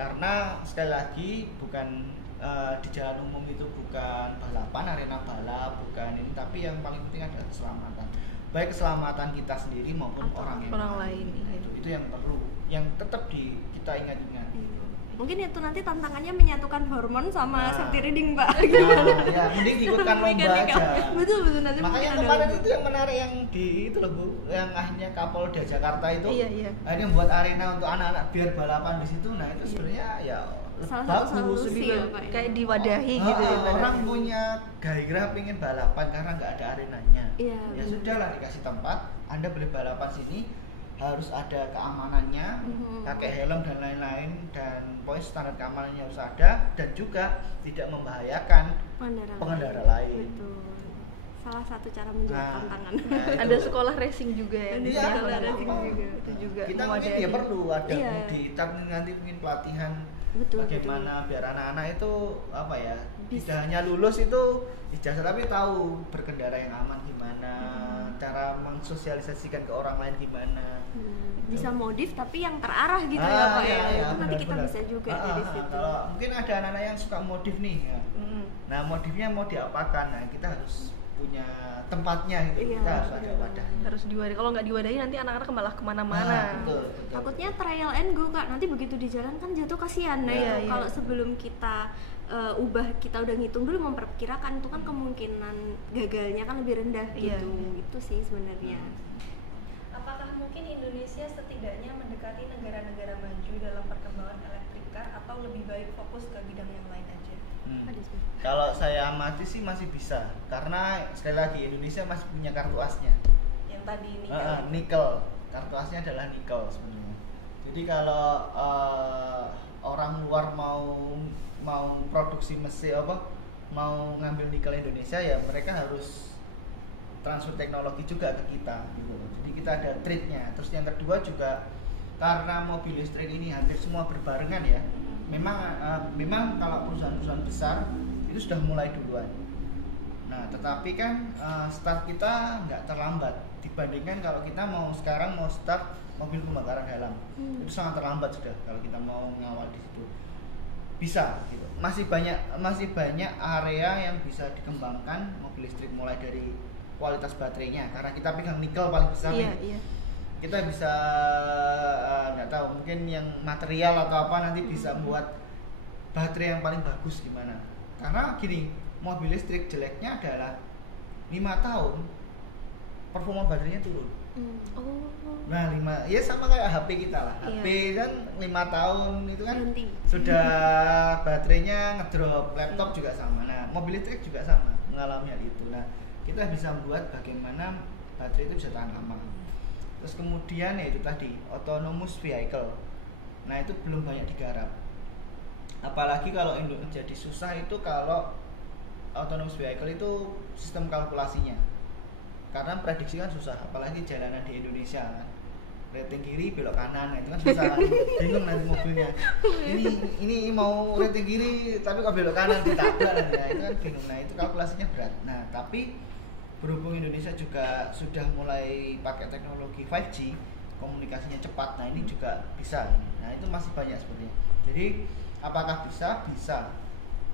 Karena sekali lagi bukan di jalan umum itu bukan balapan, arena balap, bukan ini, tapi yang paling penting adalah keselamatan. Baik keselamatan kita sendiri maupun Atau orang yang orang lain. lain, Nah, iya. itu yang perlu, yang tetap kita ingat-ingat. Mungkin itu nanti tantangannya menyatukan hormon sama Nah. safety reading Mbak. Nah, ya mending ikutkan lomba Mekanika. aja. Betul nanti Makanya mungkin ada kemarin lomba. itu yang menarik yang di itu loh Bu, yang akhirnya Kapolda Jakarta itu Iya. akhirnya membuat arena untuk anak-anak biar balapan di situ. Nah itu sebenarnya ya Salah satu bagus. solusi ya, Pak, ya. Kayak diwadahi gitu ya Orang ibaratnya. punya gairah pengen balapan karena nggak ada arenanya. Iya, Ya benar. sudahlah dikasih tempat, Anda boleh balapan sini, harus ada keamanannya, pakai helm dan lain-lain, dan poin standar keamanannya harus ada, dan juga tidak membahayakan pengendara lain. Betul. Salah satu cara menjawab Nah, tantangan. nah, itu. Ada sekolah racing juga ya. Iya, di sekolah sekolah racing racing juga. itu juga Kita mungkin mewadahi. ya perlu ada Iya. di tar nanti mungkin pelatihan Betul, bagaimana biar anak-anak itu apa ya, Bisa. tidak hanya lulus itu ijazah tapi tahu berkendara yang aman gimana, cara mensosialisasikan ke orang lain gimana. Bisa modif tapi yang terarah gitu ya Pak ya. Itu nanti kita benar-benar. bisa juga dari situ. Kalau mungkin ada anak-anak yang suka modif nih ya. Nah modifnya mau diapakan, nah kita harus punya tempatnya gitu. Iya, Kita harus ada benar. wadahnya. Harus diwadahi. Kalau nggak diwadahi nanti anak-anak malah kemana-mana. Betul. Takutnya trial and go Kak, nanti begitu di jalan kan jatuh kasihan. Nah Iya, itu iya. kalau sebelum kita ubah, kita udah ngitung dulu memperkirakan itu kan kemungkinan gagalnya kan lebih rendah Iya, gitu. iya. Itu sih sebenarnya. Apakah mungkin Indonesia setidaknya mendekati negara-negara maju dalam perkembangan elektrik car atau lebih baik fokus ke bidang yang lain aja? Kalau saya amati sih masih bisa, karena sekali lagi Indonesia masih punya kartu asnya. Yang tadi ini Nikel. Kartu asnya adalah nikel sebenarnya. Jadi kalau orang luar mau produksi mesin mau ngambil nikel Indonesia, ya mereka harus transfer teknologi juga ke kita gitu. Jadi kita ada trade-nya. Terus yang kedua juga karena mobil listrik ini hampir semua berbarengan ya. Memang kalau perusahaan-perusahaan besar itu sudah mulai duluan. Nah, tetapi kan start kita nggak terlambat dibandingkan kalau kita sekarang mau start mobil pembakaran dalam. Itu sangat terlambat sudah kalau kita mau ngawal di situ. Bisa gitu. Masih banyak area yang bisa dikembangkan mobil listrik, mulai dari kualitas baterainya, karena kita pegang nikel paling besar nih. Iya. Kita bisa nggak tahu mungkin yang material atau apa nanti bisa buat baterai yang paling bagus gimana. Karena gini, mobil listrik jeleknya adalah 5 tahun performa baterainya turun. Nah, ya sama kayak HP kita lah. Iya. HP kan 5 tahun itu kan Berhenti. sudah baterainya ngedrop, laptop juga sama. Nah, mobil listrik juga sama mengalami hal itu. Nah, kita bisa buat bagaimana baterai itu bisa tahan lama. Terus kemudian ya itu tadi autonomous vehicle. Nah, itu belum banyak digarap. Apalagi kalau jadi susah itu kalau autonomous vehicle itu sistem kalkulasinya. Karena prediksi kan susah, apalagi jalanan di Indonesia kan. rating kiri belok kanan, nah, itu kan susah kan, bingung nanti mobilnya. Ini mau rating kiri tapi kok belok kanan ditabrak nanti, nah, itu kan bingung. Nah itu kalkulasinya berat. Nah tapi berhubung Indonesia juga sudah mulai pakai teknologi 5G, komunikasinya cepat, nah ini juga bisa. Nah itu masih banyak sebenarnya. Jadi apakah bisa? Bisa.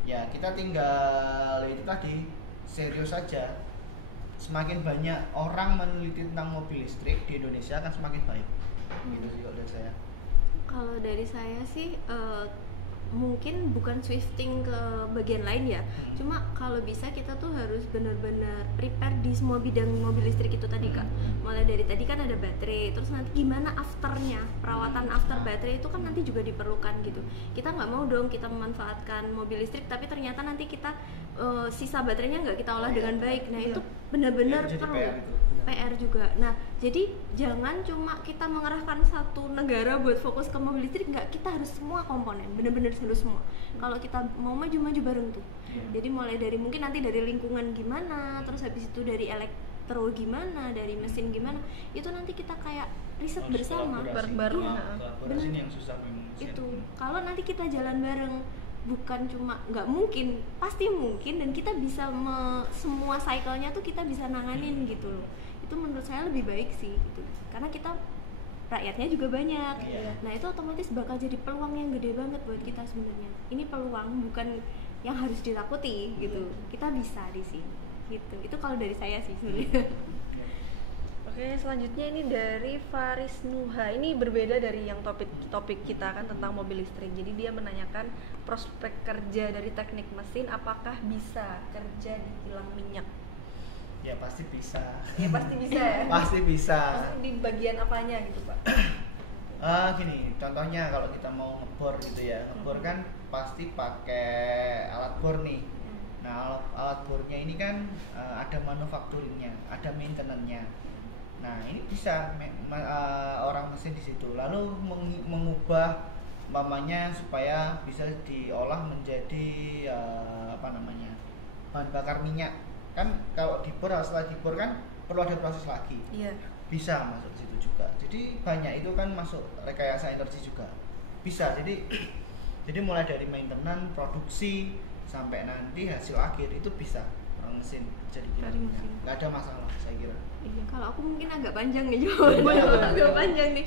Ya kita tinggal itu tadi serius saja. Semakin banyak orang meneliti tentang mobil listrik di Indonesia akan semakin baik. Gitu sih kalau dari saya. Kalau dari saya sih mungkin bukan shifting ke bagian lain ya. Cuma kalau bisa kita tuh harus benar-benar prepare di semua bidang mobil listrik itu tadi Kak. Mulai dari tadi kan ada baterai, terus nanti gimana afternya, perawatan after baterai itu kan nanti juga diperlukan gitu. Kita nggak mau dong kita memanfaatkan mobil listrik tapi ternyata nanti kita sisa baterainya nggak kita olah dengan baik. Nah itu benar-benar perlu PR juga. Nah, jadi jangan cuma kita mengerahkan satu negara buat fokus ke mobil listrik, enggak, kita harus semua komponen, benar-benar harus semua. Kalau kita mau maju-maju bareng tuh. Jadi mulai dari mungkin nanti dari lingkungan gimana, terus habis itu dari elektro gimana, dari mesin gimana, itu nanti kita kayak riset bersama bareng-bareng. Kolaborasi ini yang susah memang. Itu. Kalau nanti kita jalan bareng, bukan cuma nggak mungkin, pasti mungkin, dan kita bisa semua cycle-nya tuh kita bisa nanganin gitu loh. Itu menurut saya lebih baik sih gitu, karena kita rakyatnya juga banyak. Nah itu otomatis bakal jadi peluang yang gede banget buat kita sebenarnya. Ini peluang, bukan yang harus ditakuti gitu. Kita bisa di sini gitu. Itu kalau dari saya sih sebenarnya. Oke, selanjutnya ini dari Faris Nuha. Ini berbeda dari yang topik kita kan tentang mobil listrik. Jadi dia menanyakan prospek kerja dari teknik mesin, apakah bisa kerja di kilang minyak? Ya pasti bisa. Ya pasti bisa ya. Pasti bisa. Pasti di bagian apanya gitu Pak? Gini, contohnya kalau kita mau ngebor gitu ya, ngebor kan pasti pakai alat bor nih. Nah alat bornya ini kan ada manufacturingnya, ada maintenance-nya. Nah ini bisa orang mesin di situ, lalu mengubah umpamanya supaya bisa diolah menjadi bahan bakar minyak. Kan kalau dibor, setelah dibor kan perlu ada proses lagi. Iya. Bisa masuk situ juga. Jadi banyak itu kan masuk rekayasa energi juga. Bisa. Jadi mulai dari maintenance, produksi sampai nanti hasil akhir itu bisa orang mesin jadi nggak ada masalah saya kira. Iya, kalau aku mungkin agak panjang nih jawabannya. Agak panjang nih.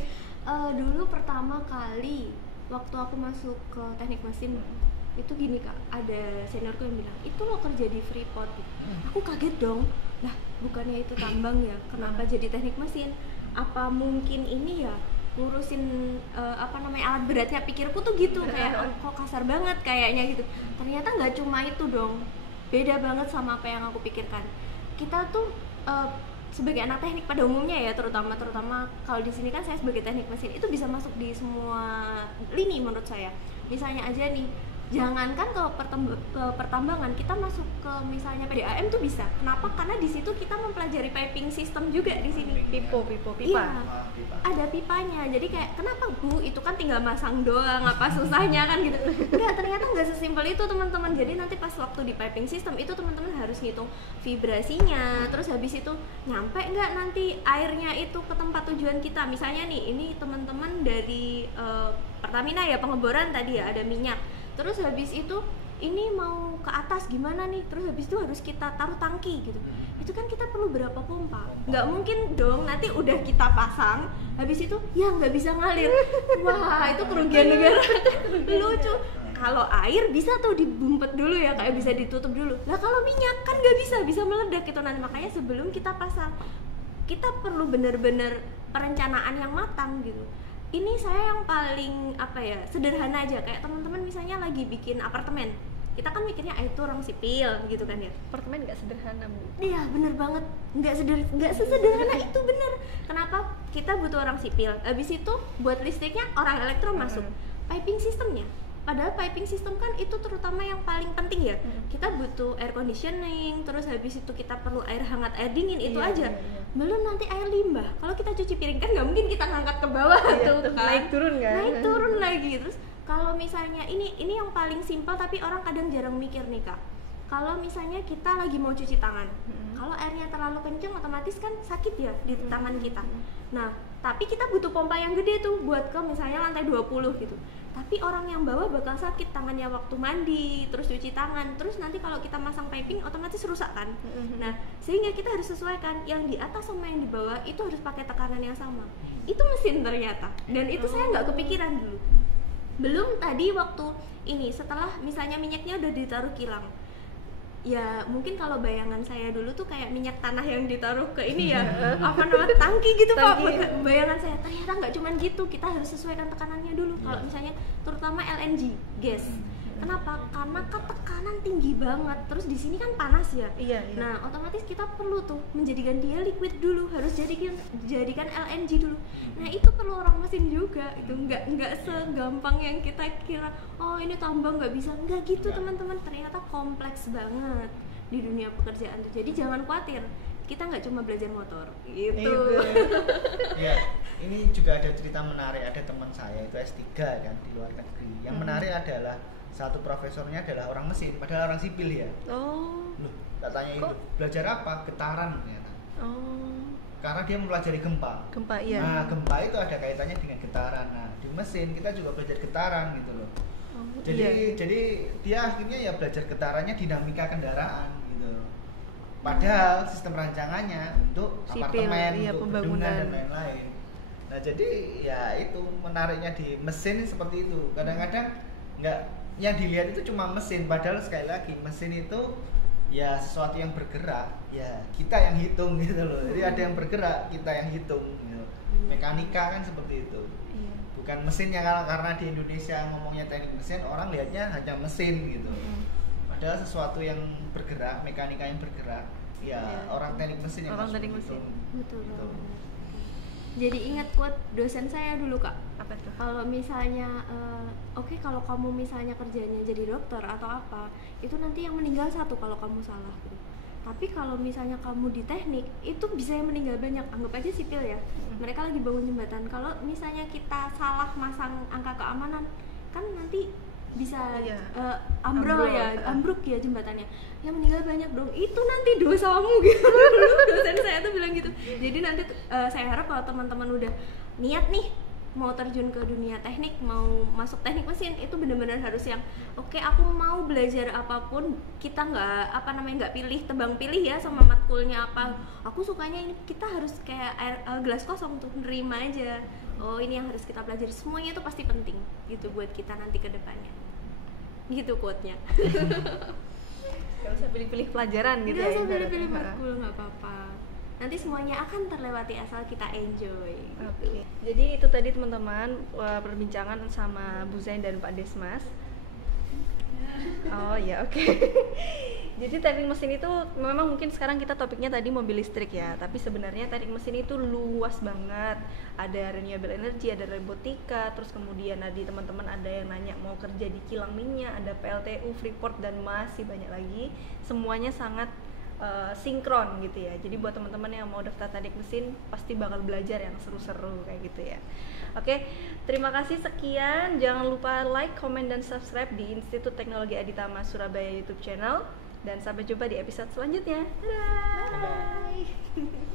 Dulu pertama kali waktu aku masuk ke teknik mesin itu gini Kak, ada seniorku yang bilang itu lo kerja di Freeport. Aku kaget dong, lah bukannya itu tambang ya, kenapa jadi teknik mesin? Apa mungkin ini ya ngurusin alat beratnya? Pikirku tuh gitu, kayak kok kasar banget kayaknya gitu. Ternyata nggak cuma itu dong, beda banget sama apa yang aku pikirkan. Kita tuh sebagai anak teknik pada umumnya ya, terutama kalau di sini kan saya sebagai teknik mesin itu bisa masuk di semua lini menurut saya. Misalnya aja nih, jangankan ke pertambangan, kita masuk ke misalnya PDAM tuh bisa. Kenapa? Karena di situ kita mempelajari piping system juga di sini. Pipa. Iya, ada pipanya. Jadi kayak kenapa Bu? Itu kan tinggal masang doang, apa susahnya kan gitu. Enggak, ternyata nggak sesimpel itu teman-teman. Jadi nanti pas waktu di piping system itu teman-teman harus ngitung vibrasinya. Terus habis itu nyampe nggak nanti airnya itu ke tempat tujuan kita. Misalnya nih, ini teman-teman dari Pertamina ya, pengeboran tadi ya, ada minyak. Terus habis itu ini mau ke atas gimana nih, terus habis itu harus kita taruh tangki gitu. Itu kan kita perlu berapa pompa? Nggak mungkin dong nanti udah kita pasang habis itu ya nggak bisa ngalir. Wah itu kerugian negara. Lucu. Kalau air bisa tuh dibumpet dulu ya, kayak bisa ditutup dulu. Lah kalau minyak kan nggak bisa meledak gitu. Nanti makanya sebelum kita pasang kita perlu benar-benar perencanaan yang matang gitu. Ini saya yang paling sederhana aja, kayak teman-teman misalnya lagi bikin apartemen, kita kan mikirnya itu orang sipil gitu kan ya. Apartemen nggak sederhana Bu. Iya bener banget, nggak sesederhana itu, bener. Kenapa? Kita butuh orang sipil, habis itu buat listriknya orang elektro masuk, piping systemnya. Padahal piping system kan itu terutama yang paling penting ya. Kita butuh air conditioning, terus habis itu kita perlu air hangat, air dingin, itu aja. Belum nanti air limbah. Kalau kita cuci piring kan nggak mungkin kita ngangkat ke bawah tuh kan. Naik turun lagi. Terus kalau misalnya ini yang paling simpel tapi orang kadang jarang mikir nih Kak. kalau misalnya kita lagi mau cuci tangan, kalau airnya terlalu kenceng otomatis kan sakit ya di tangan kita. Nah, tapi kita butuh pompa yang gede tuh buat ke misalnya lantai 20 gitu. Tapi orang yang bawa bakal sakit tangannya waktu mandi, terus cuci tangan, terus nanti kalau kita masang piping otomatis rusak kan. Nah, sehingga kita harus sesuaikan yang di atas sama yang di bawah itu harus pakai tekanan yang sama. Itu mesin ternyata. Dan itu saya nggak kepikiran dulu. Belum tadi waktu ini setelah misalnya minyaknya udah ditaruh kilang. Ya mungkin kalau bayangan saya dulu tuh kayak minyak tanah yang ditaruh ke ini ya apa namanya tangki gitu Pak. Bayangan saya ternyata nggak cuman gitu, kita harus sesuaikan tekanannya dulu. Kalau misalnya terutama LNG gas, kenapa? Karena kan tekanan tinggi banget, terus di sini kan panas ya. Nah otomatis kita perlu tuh menjadikan dia liquid dulu, harus jadikan LNG dulu. Nah itu perlu orang mesin juga, itu nggak segampang yang kita kira. Oh ini tambang nggak bisa, nggak gitu teman-teman. Ternyata kompleks banget di dunia pekerjaan tuh. Jadi jangan khawatir, kita nggak cuma belajar motor gitu. Ya, ini juga ada cerita menarik. Ada teman saya itu S3 kan di luar negeri. Yang menarik adalah satu profesornya adalah orang mesin, padahal orang sipil ya. Loh, tak tanya itu belajar apa? Getaran ternyata. Karena dia mempelajari gempa. Iya. Nah, gempa itu ada kaitannya dengan getaran. Nah, di mesin kita juga belajar getaran gitu loh. Jadi dia akhirnya ya belajar getarannya dinamika kendaraan gitu. Padahal sistem rancangannya untuk sipil, apartemen, untuk pembangunan dan lain-lain. Nah, jadi ya itu menariknya di mesin seperti itu. Kadang-kadang nggak yang dilihat itu cuma mesin, padahal sekali lagi mesin itu ya sesuatu yang bergerak, ya kita yang hitung gitu loh. Jadi ada yang bergerak, kita yang hitung gitu. Mekanika kan seperti itu. Bukan mesinnya, karena di Indonesia ngomongnya teknik mesin, orang lihatnya hanya mesin gitu. Padahal sesuatu yang bergerak, mekanika yang bergerak, ya orang teknik mesin yang orang teknik mesin. Betul. Gitu. Jadi ingat quote dosen saya dulu Kak. Apa tuh? Kalau misalnya oke, kalau kamu misalnya kerjanya jadi dokter atau apa, itu nanti yang meninggal satu kalau kamu salah gitu. Tapi kalau misalnya kamu di teknik, itu bisa yang meninggal banyak. Anggap aja sipil ya, mereka lagi bangun jembatan. Kalau misalnya kita salah masang angka keamanan, kan nanti bisa ambruk ya jembatannya. Yang meninggal banyak dong, itu nanti dosamu gitu. Dosen saya tuh bilang gitu. Jadi nanti saya harap kalau teman-teman udah niat nih mau terjun ke dunia teknik, mau masuk teknik mesin, itu benar-benar harus yang oke, aku mau belajar apapun, kita nggak pilih tebang pilih ya sama matkulnya apa. Aku sukanya ini, kita harus kayak gelas kosong tuh, nerima aja. Oh ini yang harus kita pelajari, semuanya itu pasti penting gitu buat kita nanti ke depannya. Gitu quote-nya. Gak usah pilih-pilih pelajaran gitu ya. Gak usah pilih-pilih matkul, nggak apa-apa. Nanti semuanya akan terlewati asal kita enjoy. Oke. Jadi itu tadi teman-teman perbincangan sama Bu Zain dan Pak Desmas. Oh ya, oke. Jadi teknik mesin itu memang mungkin sekarang kita topiknya tadi mobil listrik ya, tapi sebenarnya teknik mesin itu luas banget. Ada renewable energy, ada robotika, terus kemudian tadi teman-teman ada yang nanya mau kerja di kilang minyak, ada PLTU, Freeport, dan masih banyak lagi. Semuanya sangat sinkron gitu ya. Jadi buat teman-teman yang mau daftar teknik mesin pasti bakal belajar yang seru-seru kayak gitu ya. Oke, terima kasih sekian. Jangan lupa like, comment, dan subscribe di Institut Teknologi Aditama Surabaya YouTube channel. Dan sampai jumpa di episode selanjutnya. Dadah. Bye.